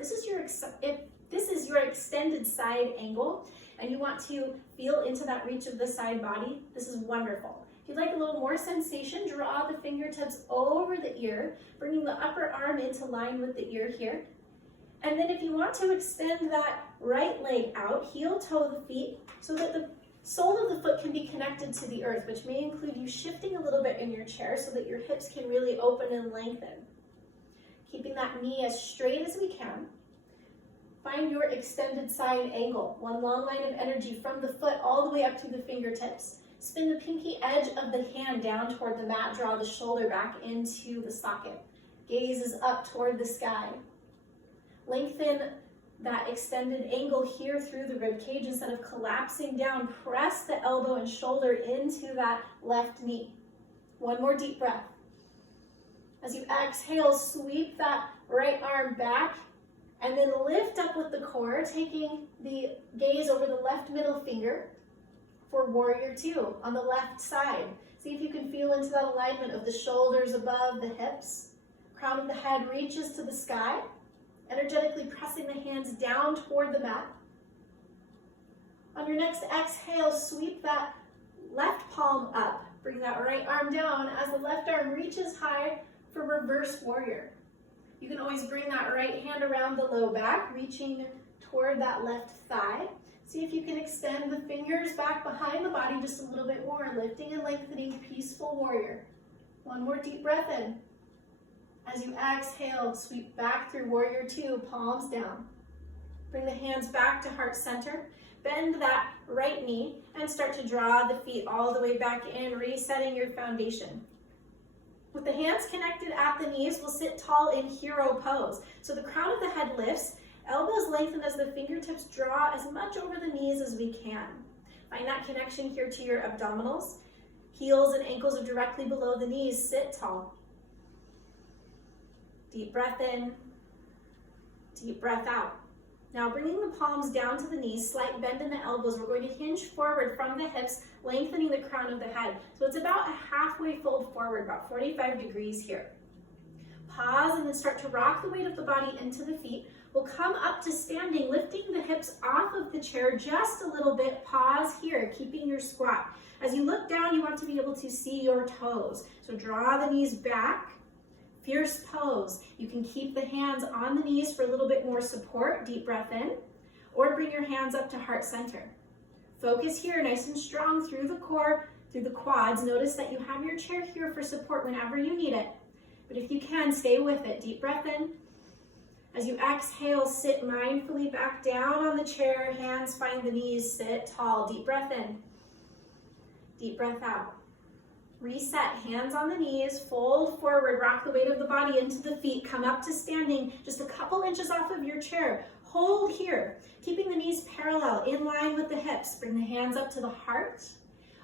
this is your extended side angle and you want to feel into that reach of the side body, this is wonderful. If you'd like a little more sensation, draw the fingertips over the ear, bringing the upper arm into line with the ear here. And then if you want to extend that right leg out, heel toe the feet so that the sole of the foot can be connected to the earth, which may include you shifting a little bit in your chair so that your hips can really open and lengthen. Keeping that knee as straight as we can. Find your extended side angle, one long line of energy from the foot all the way up to the fingertips. Spin the pinky edge of the hand down toward the mat, draw the shoulder back into the socket. Gaze is up toward the sky. Lengthen that extended angle here through the rib cage. Instead of collapsing down, press the elbow and shoulder into that left knee. One more deep breath. As you exhale, sweep that right arm back and then lift up with the core, taking the gaze over the left middle finger for warrior two on the left side. See if you can feel into that alignment of the shoulders above the hips. Crown of the head reaches to the sky. Energetically pressing the hands down toward the mat. On your next exhale, sweep that left palm up. Bring that right arm down as the left arm reaches high for reverse warrior. You can always bring that right hand around the low back, reaching toward that left thigh. See if you can extend the fingers back behind the body just a little bit more, lifting and lengthening, peaceful warrior. One more deep breath in. As you exhale, sweep back through warrior two, palms down. Bring the hands back to heart center. Bend that right knee and start to draw the feet all the way back in, resetting your foundation. With the hands connected at the knees, we'll sit tall in hero pose. So the crown of the head lifts, elbows lengthen as the fingertips draw as much over the knees as we can. Find that connection here to your abdominals. Heels and ankles are directly below the knees. Sit tall. Deep breath in, deep breath out. Now bringing the palms down to the knees, slight bend in the elbows. We're going to hinge forward from the hips, lengthening the crown of the head. So it's about a halfway fold forward, about 45 degrees here. Pause and then start to rock the weight of the body into the feet. We'll come up to standing, lifting the hips off of the chair just a little bit. Pause here, keeping your squat. As you look down, you want to be able to see your toes. So draw the knees back. Fierce pose. You can keep the hands on the knees for a little bit more support. Deep breath in, or bring your hands up to heart center. Focus here, nice and strong through the core, through the quads. Notice that you have your chair here for support whenever you need it. But if you can, stay with it. Deep breath in. As you exhale, sit mindfully back down on the chair. Hands find the knees. Sit tall. Deep breath in. Deep breath out. Reset, hands on the knees, fold forward, rock the weight of the body into the feet, come up to standing just a couple inches off of your chair. Hold here, keeping the knees parallel, in line with the hips. Bring the hands up to the heart,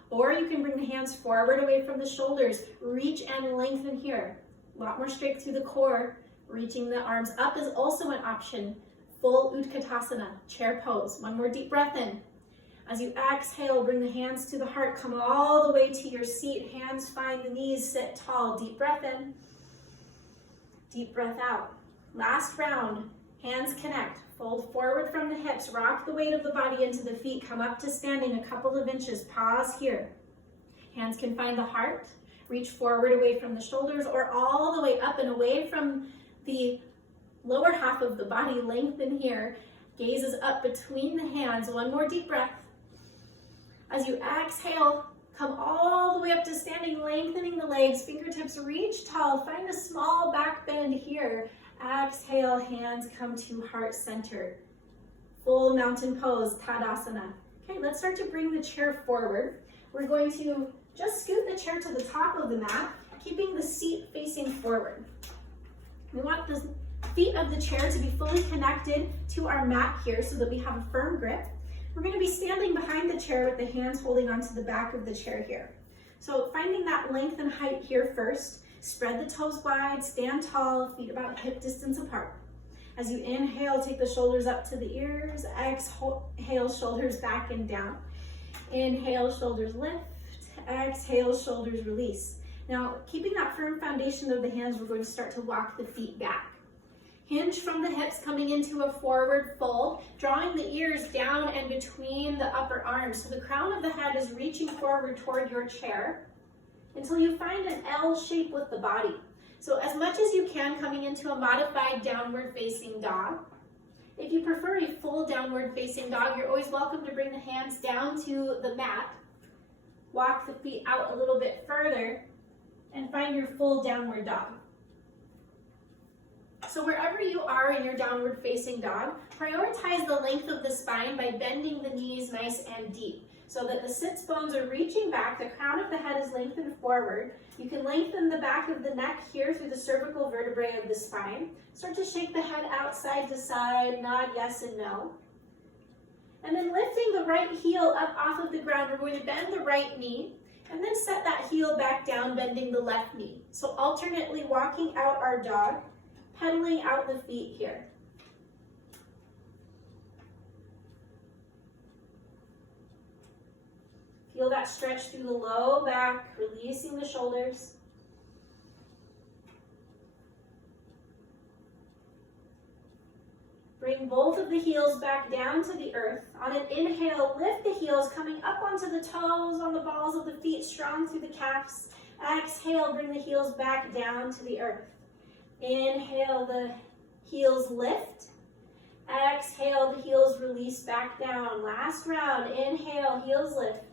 or you can bring the hands forward away from the shoulders. Reach and lengthen here. A lot more strength through the core. Reaching the arms up is also an option. Full Utkatasana, chair pose. One more deep breath in. As you exhale, bring the hands to the heart, come all the way to your seat. Hands find the knees, sit tall. Deep breath in, deep breath out. Last round, hands connect. Fold forward from the hips, rock the weight of the body into the feet, come up to standing a couple of inches. Pause here. Hands can find the heart, reach forward away from the shoulders, or all the way up and away from the lower half of the body. Lengthen here. Gaze is up between the hands. One more deep breath. As you exhale, come all the way up to standing, lengthening the legs, fingertips reach tall. Find a small back bend here. Exhale, hands come to heart center. Full mountain pose, Tadasana. Okay, let's start to bring the chair forward. We're going to just scoot the chair to the top of the mat, keeping the seat facing forward. We want the feet of the chair to be fully connected to our mat here so that we have a firm grip. We're going to be standing behind the chair with the hands holding onto the back of the chair here. So finding that length and height here first, spread the toes wide, stand tall, feet about hip distance apart. As you inhale, take the shoulders up to the ears, exhale, shoulders back and down. Inhale, shoulders lift, exhale, shoulders release. Now, keeping that firm foundation of the hands, we're going to start to walk the feet back. Hinge from the hips, coming into a forward fold, drawing the ears down and between the upper arms. So the crown of the head is reaching forward toward your chair until you find an L shape with the body. So as much as you can, coming into a modified downward facing dog. If you prefer a full downward facing dog, you're always welcome to bring the hands down to the mat. Walk the feet out a little bit further and find your full downward dog. So wherever you are in your downward facing dog, prioritize the length of the spine by bending the knees nice and deep so that the sits bones are reaching back, the crown of the head is lengthened forward. You can lengthen the back of the neck here through the cervical vertebrae of the spine. Start to shake the head out side to side, nod yes and no. And then lifting the right heel up off of the ground, we're going to bend the right knee and then set that heel back down, bending the left knee. So alternately walking out our dog, pedaling out the feet here. Feel that stretch through the low back, releasing the shoulders. Bring both of the heels back down to the earth. On an inhale, lift the heels, coming up onto the toes, on the balls of the feet, strong through the calves. Exhale, bring the heels back down to the earth. Inhale, the heels lift. Exhale, the heels release back down. Last round, inhale, heels lift.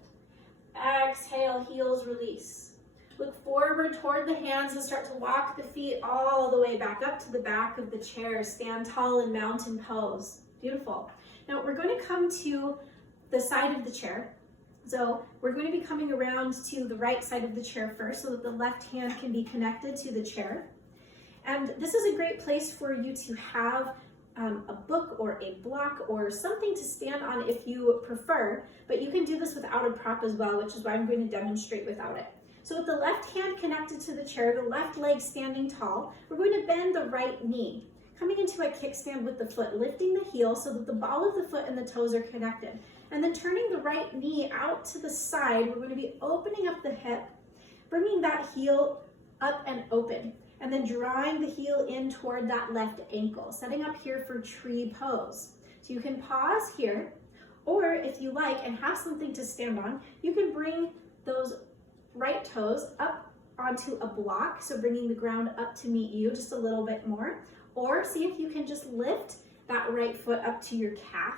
Exhale, heels release. Look forward toward the hands and start to walk the feet all the way back up to the back of the chair. Stand tall in mountain pose. Beautiful. Now we're going to come to the side of the chair. So we're going to be coming around to the right side of the chair first so that the left hand can be connected to the chair. And this is a great place for you to have a book or a block or something to stand on if you prefer, but you can do this without a prop as well, which is why I'm going to demonstrate without it. So with the left hand connected to the chair, the left leg standing tall, we're going to bend the right knee, coming into a kickstand with the foot, lifting the heel so that the ball of the foot and the toes are connected. And then turning the right knee out to the side, we're going to be opening up the hip, bringing that heel up and open, and then drawing the heel in toward that left ankle, setting up here for tree pose. So you can pause here, or if you like and have something to stand on, you can bring those right toes up onto a block, so bringing the ground up to meet you just a little bit more, or see if you can just lift that right foot up to your calf,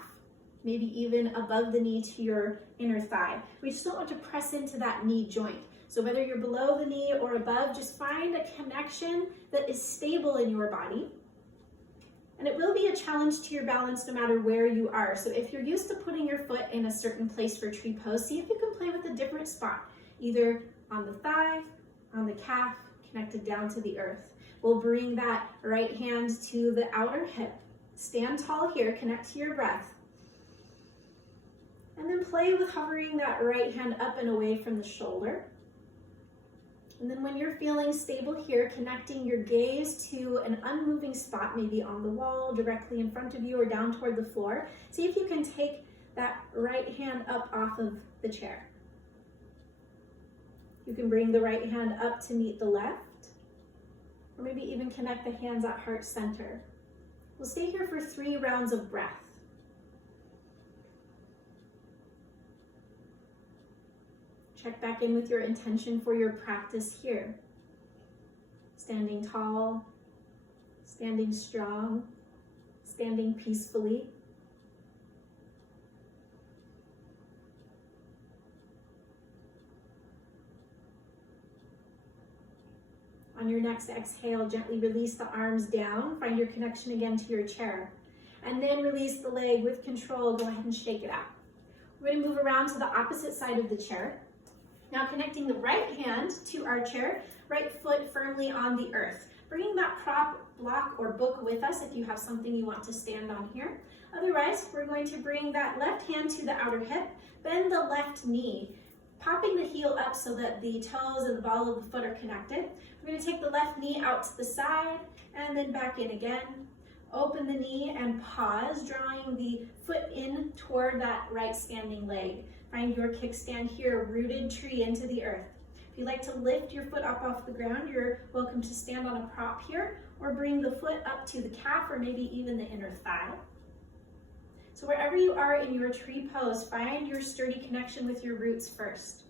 maybe even above the knee to your inner thigh. We just don't want to press into that knee joint. So whether you're below the knee or above, just find a connection that is stable in your body. And it will be a challenge to your balance no matter where you are. So if you're used to putting your foot in a certain place for tree pose, see if you can play with a different spot, either on the thigh, on the calf, connected down to the earth. We'll bring that right hand to the outer hip. Stand tall here, connect to your breath. And then play with hovering that right hand up and away from the shoulder. And then when you're feeling stable here, connecting your gaze to an unmoving spot, maybe on the wall, directly in front of you, or down toward the floor. See if you can take that right hand up off of the chair. You can bring the right hand up to meet the left, or maybe even connect the hands at heart center. We'll stay here for 3 rounds of breath. Check back in with your intention for your practice here. Standing tall, standing strong, standing peacefully. On your next exhale, gently release the arms down. Find your connection again to your chair. And then release the leg with control. Go ahead and shake it out. We're going to move around to the opposite side of the chair. Now connecting the right hand to our chair, right foot firmly on the earth. Bringing that prop, block, or book with us if you have something you want to stand on here. Otherwise, we're going to bring that left hand to the outer hip, bend the left knee, popping the heel up so that the toes and the ball of the foot are connected. We're going to take the left knee out to the side and then back in again. Open the knee and pause, drawing the foot in toward that right standing leg. Find your kickstand here, rooted tree into the earth. If you'd like to lift your foot up off the ground, you're welcome to stand on a prop here, or bring the foot up to the calf or maybe even the inner thigh. So wherever you are in your tree pose, find your sturdy connection with your roots first.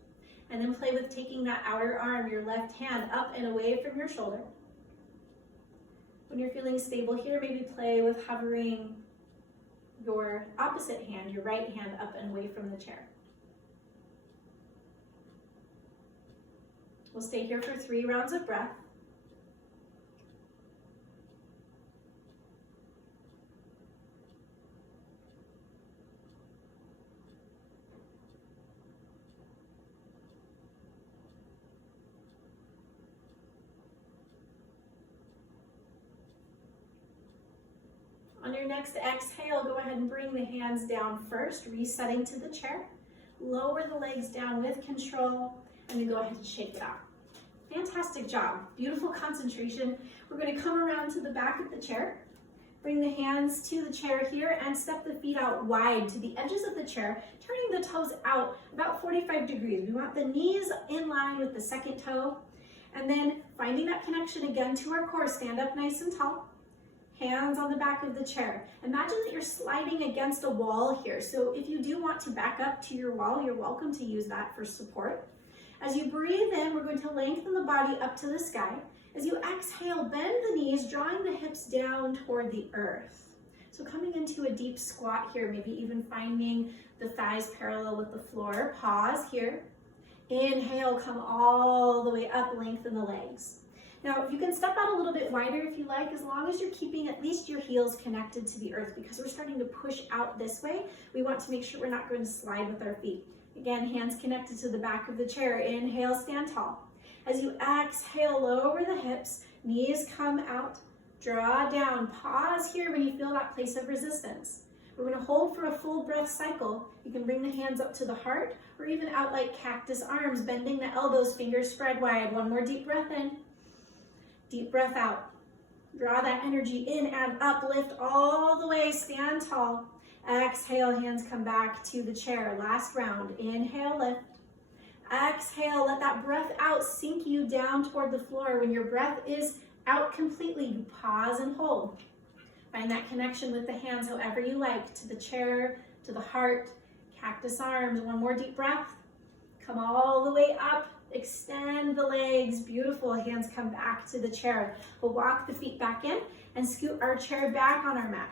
And then play with taking that outer arm, your left hand, up and away from your shoulder. When you're feeling stable here, maybe play with hovering your opposite hand, your right hand, up and away from the chair. We'll stay here for 3 rounds of breath. On your next exhale, go ahead and bring the hands down first, resetting to the chair. Lower the legs down with control, and then go ahead and shake it out. Fantastic job. Beautiful concentration. We're going to come around to the back of the chair. Bring the hands to the chair here and step the feet out wide to the edges of the chair, turning the toes out about 45 degrees. We want the knees in line with the second toe, and then finding that connection again to our core. Stand up nice and tall. Hands on the back of the chair. Imagine that you're sliding against a wall here. So if you do want to back up to your wall, you're welcome to use that for support. As you breathe in, we're going to lengthen the body up to the sky. As you exhale, bend the knees, drawing the hips down toward the earth. So coming into a deep squat here, maybe even finding the thighs parallel with the floor. Pause here. Inhale, come all the way up, lengthen the legs. Now, you can step out a little bit wider if you like, as long as you're keeping at least your heels connected to the earth, because we're starting to push out this way. We want to make sure we're not going to slide with our feet. Again, hands connected to the back of the chair. Inhale, stand tall. As you exhale, lower the hips, knees come out, draw down. Pause here when you feel that place of resistance. We're going to hold for a full breath cycle. You can bring the hands up to the heart or even out like cactus arms, bending the elbows, fingers spread wide. One more deep breath in. Deep breath out. Draw that energy in and up. Lift all the way. Stand tall. Exhale, hands come back to the chair. Last round. Inhale, lift. Exhale, let that breath out sink you down toward the floor. When your breath is out completely, you pause and hold. Find that connection with the hands however you like, to the chair, to the heart, cactus arms. One more deep breath. Come all the way up. Extend the legs. Beautiful. Hands come back to the chair. We'll walk the feet back in and scoot our chair back on our mat.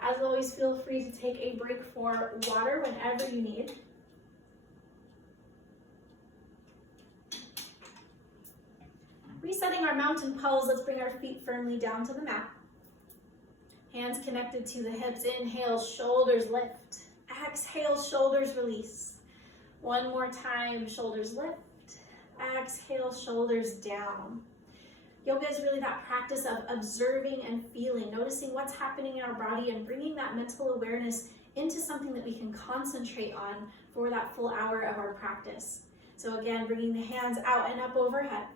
As always, feel free to take a break for water whenever you need. Resetting our mountain pose, let's bring our feet firmly down to the mat. Hands connected to the hips. Inhale, shoulders lift. Exhale, shoulders release. One more time, shoulders lift. Exhale, shoulders down. Yoga is really that practice of observing and feeling, noticing what's happening in our body and bringing that mental awareness into something that we can concentrate on for that full hour of our practice. So again, bringing the hands out and up overhead.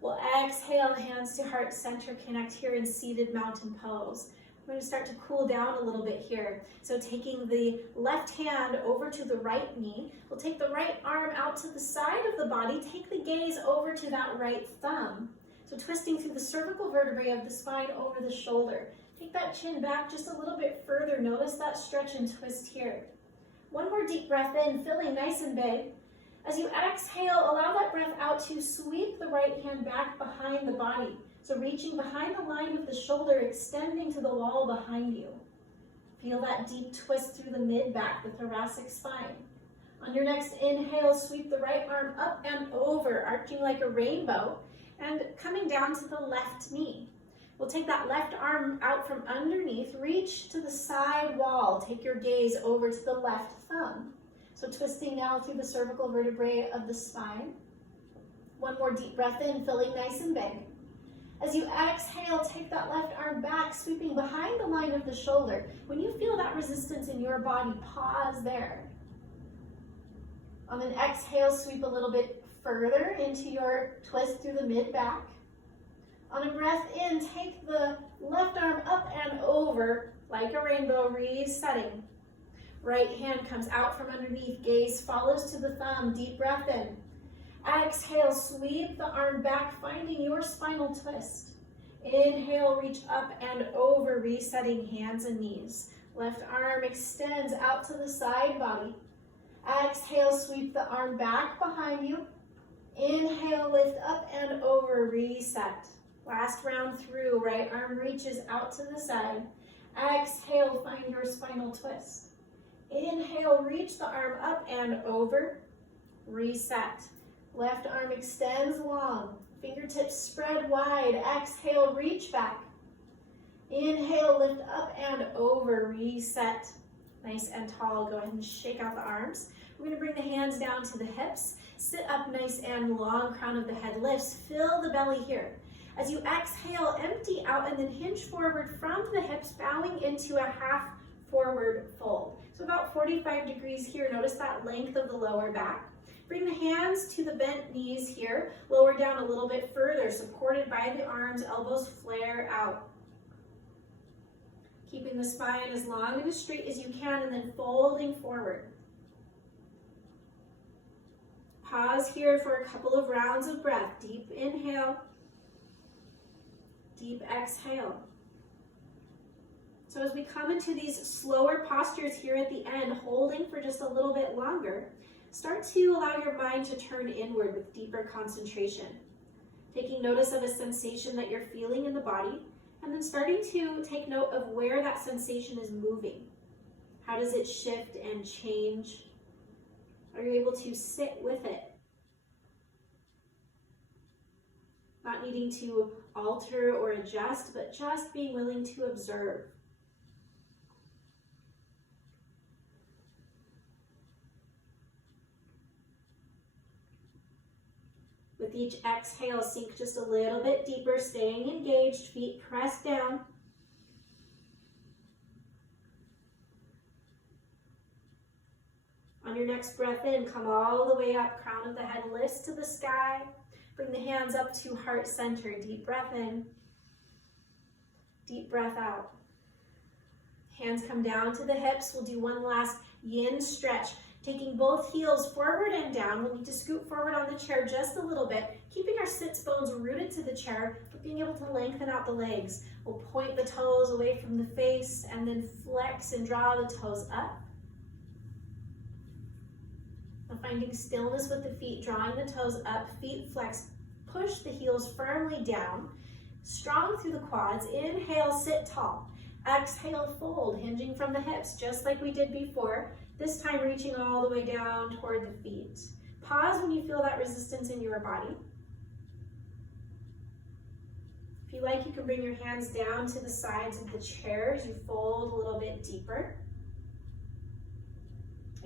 We'll exhale, hands to heart center, connect here in seated mountain pose. We're going to start to cool down a little bit here. So taking the left hand over to the right knee, we'll take the right arm out to the side of the body, take the gaze over to that right thumb. So twisting through the cervical vertebrae of the spine over the shoulder. Take that chin back just a little bit further. Notice that stretch and twist here. One more deep breath in, filling nice and big. As you exhale, allow that breath out to sweep the right hand back behind the body. So reaching behind the line of the shoulder, extending to the wall behind you. Feel that deep twist through the mid-back, the thoracic spine. On your next inhale, sweep the right arm up and over, arching like a rainbow, and coming down to the left knee. We'll take that left arm out from underneath, reach to the side wall. Take your gaze over to the left thumb. So twisting now through the cervical vertebrae of the spine. One more deep breath in, filling nice and big. As you exhale, take that left arm back, sweeping behind the line of the shoulder. When you feel that resistance in your body, pause there. On an exhale, sweep a little bit further into your twist through the mid-back. On a breath in, take the left arm up and over like a rainbow, resetting. Right hand comes out from underneath, gaze follows to the thumb, deep breath in. Exhale, sweep the arm back, finding your spinal twist. Inhale, reach up and over, resetting hands and knees. Left arm extends out to the side body. Exhale, sweep the arm back behind you. Inhale, lift up and over, reset. Last round through, right arm reaches out to the side. Exhale, find your spinal twist. Inhale, reach the arm up and over, reset. Left arm extends long, fingertips spread wide. Exhale, reach back. Inhale, lift up and over, reset. Nice and tall. Go ahead and shake out the arms. We're going to bring the hands down to the hips. Sit up nice and long, crown of the head lifts. Fill the belly here. As you exhale, empty out and then hinge forward from the hips, bowing into a half forward fold. So about 45 degrees here. Notice that length of the lower back. Bring the hands to the bent knees here. Lower down a little bit further, supported by the arms, elbows flare out. Keeping the spine as long and as straight as you can and then folding forward. Pause here for a couple of rounds of breath. Deep inhale, deep exhale. So as we come into these slower postures here at the end, holding for just a little bit longer, start to allow your mind to turn inward with deeper concentration. Taking notice of a sensation that you're feeling in the body, and then starting to take note of where that sensation is moving. How does it shift and change Are you able to sit with it? Not needing to alter or adjust, but just being willing to observe. With each exhale, sink just a little bit deeper, staying engaged, feet pressed down. On your next breath in, come all the way up, crown of the head lifts to the sky. Bring the hands up to heart center. Deep breath in, deep breath out. Hands come down to the hips. We'll do one last yin stretch. Taking both heels forward and down. We'll need to scoot forward on the chair just a little bit, keeping our sits bones rooted to the chair, but being able to lengthen out the legs. We'll point the toes away from the face and then flex and draw the toes up. Now finding stillness with the feet, drawing the toes up, feet flex, push the heels firmly down, strong through the quads. Inhale, sit tall. Exhale, fold, hinging from the hips, just like we did before. This time reaching all the way down toward the feet. Pause when you feel that resistance in your body. If you like, you can bring your hands down to the sides of the chair as you fold a little bit deeper.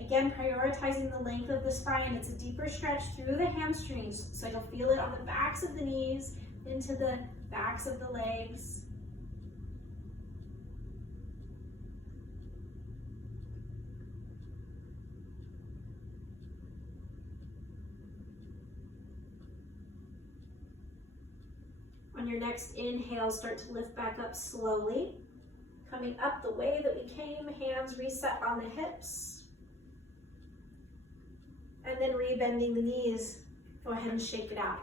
Again, prioritizing the length of the spine. It's a deeper stretch through the hamstrings, so you'll feel it on the backs of the knees, into the backs of the legs. On your next inhale, start to lift back up slowly. Coming up the way that we came, hands reset on the hips. And then rebending the knees. Go ahead and shake it out.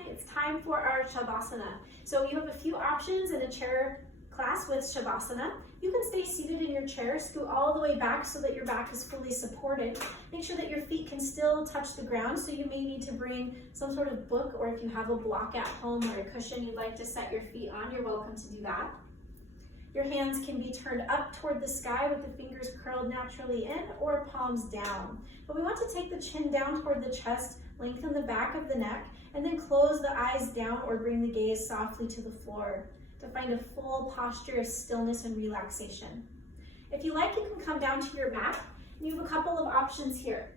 Okay, it's time for our Shavasana. So you have a few options in a chair class with Shavasana. You can stay seated in your chair, scoot all the way back so that your back is fully supported. Make sure that your feet can still touch the ground, so you may need to bring some sort of book, or if you have a block at home or a cushion you'd like to set your feet on, you're welcome to do that. Your hands can be turned up toward the sky with the fingers curled naturally in or palms down. But we want to take the chin down toward the chest, lengthen the back of the neck, and then close the eyes down or bring the gaze softly to the floor to find a full posture of stillness and relaxation. If you like, you can come down to your mat. You have a couple of options here.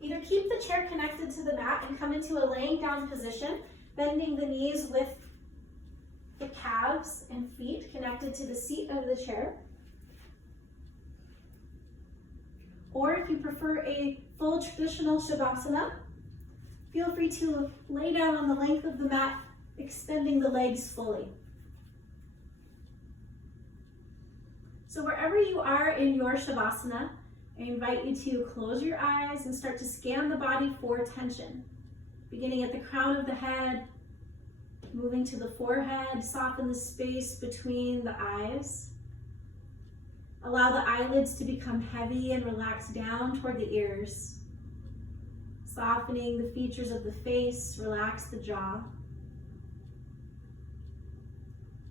Either keep the chair connected to the mat and come into a laying down position, bending the knees with the calves and feet connected to the seat of the chair. Or if you prefer a full traditional Shavasana, feel free to lay down on the length of the mat, extending the legs fully. So wherever you are in your Shavasana, I invite you to close your eyes and start to scan the body for tension. Beginning at the crown of the head, moving to the forehead, soften the space between the eyes. Allow the eyelids to become heavy and relax down toward the ears. Softening the features of the face, relax the jaw.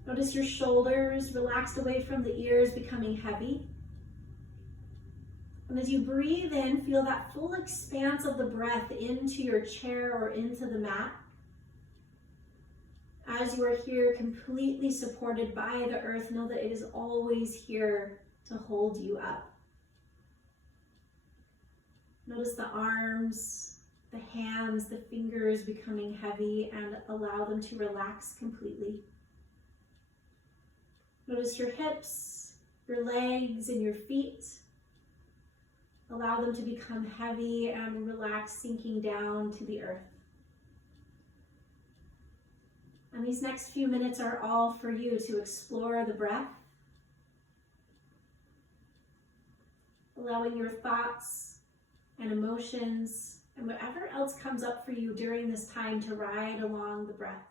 Notice your shoulders relaxed away from the ears, becoming heavy. And as you breathe in, feel that full expanse of the breath into your chair or into the mat. As you are here, completely supported by the earth, know that it is always here to hold you up. Notice the arms, the hands, the fingers becoming heavy, and allow them to relax completely. Notice your hips, your legs, and your feet. Allow them to become heavy and relax, sinking down to the earth. And these next few minutes are all for you to explore the breath, allowing your thoughts and emotions and whatever else comes up for you during this time to ride along the breath.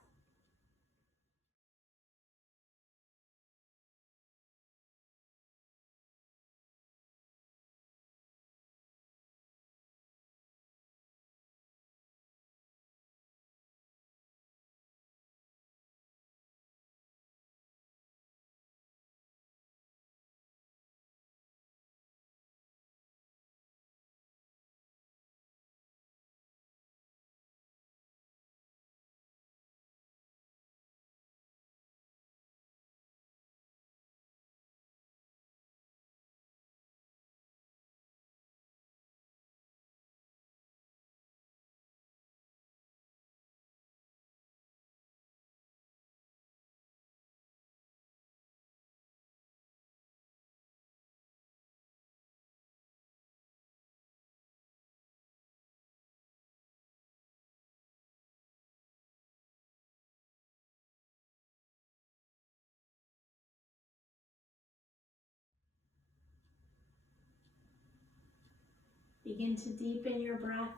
Begin to deepen your breath,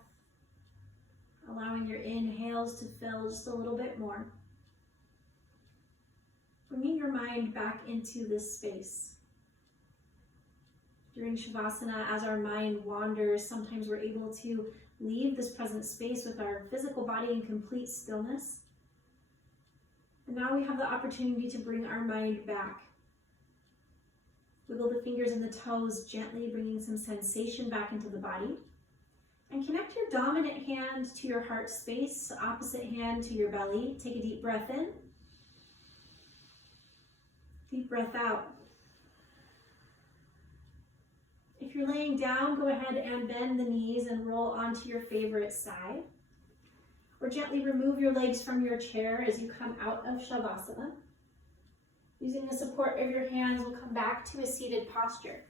allowing your inhales to fill just a little bit more. Bringing your mind back into this space. During Shavasana, as our mind wanders, sometimes we're able to leave this present space with our physical body in complete stillness. And now we have the opportunity to bring our mind back. Wiggle the fingers and the toes gently, bringing some sensation back into the body. And connect your dominant hand to your heart space, opposite hand to your belly. Take a deep breath in. Deep breath out. If you're laying down, go ahead and bend the knees and roll onto your favorite side. Or gently remove your legs from your chair as you come out of Shavasana. Using the support of your hands, we'll come back to a seated posture.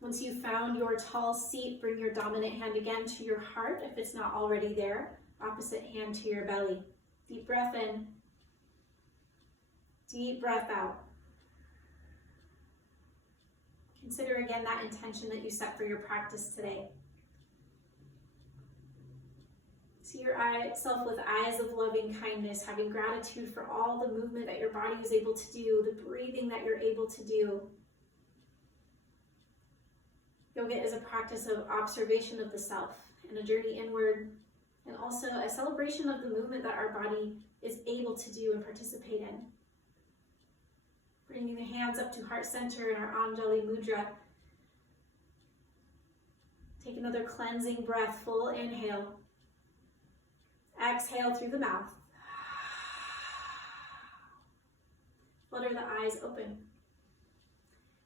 Once you've found your tall seat, bring your dominant hand again to your heart if it's not already there. Opposite hand to your belly. Deep breath in. Deep breath out. Consider again that intention that you set for your practice today. See yourself with eyes of loving kindness, having gratitude for all the movement that your body is able to do, the breathing that you're able to do. Yoga is a practice of observation of the self and a journey inward, and also a celebration of the movement that our body is able to do and participate in. Bringing the hands up to heart center in our Anjali Mudra. Take another cleansing breath, full inhale. Exhale through the mouth. Flutter the eyes open.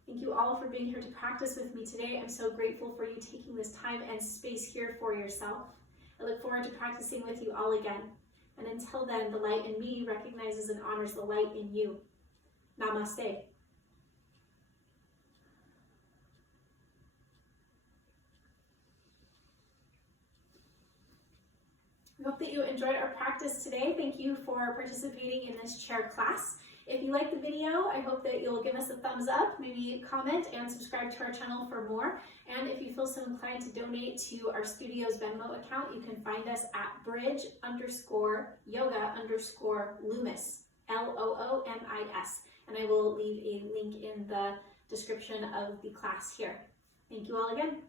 Thank you all for being here to practice with me today. I'm so grateful for you taking this time and space here for yourself. I look forward to practicing with you all again. And until then, the light in me recognizes and honors the light in you. Namaste. We hope that you enjoyed our practice today. Thank you for participating in this chair class. If you liked the video, I hope that you'll give us a thumbs up, maybe comment and subscribe to our channel for more. And if you feel so inclined to donate to our studio's Venmo account, you can find us at bridge_yoga_Loomis, Loomis. And I will leave a link in the description of the class here. Thank you all again.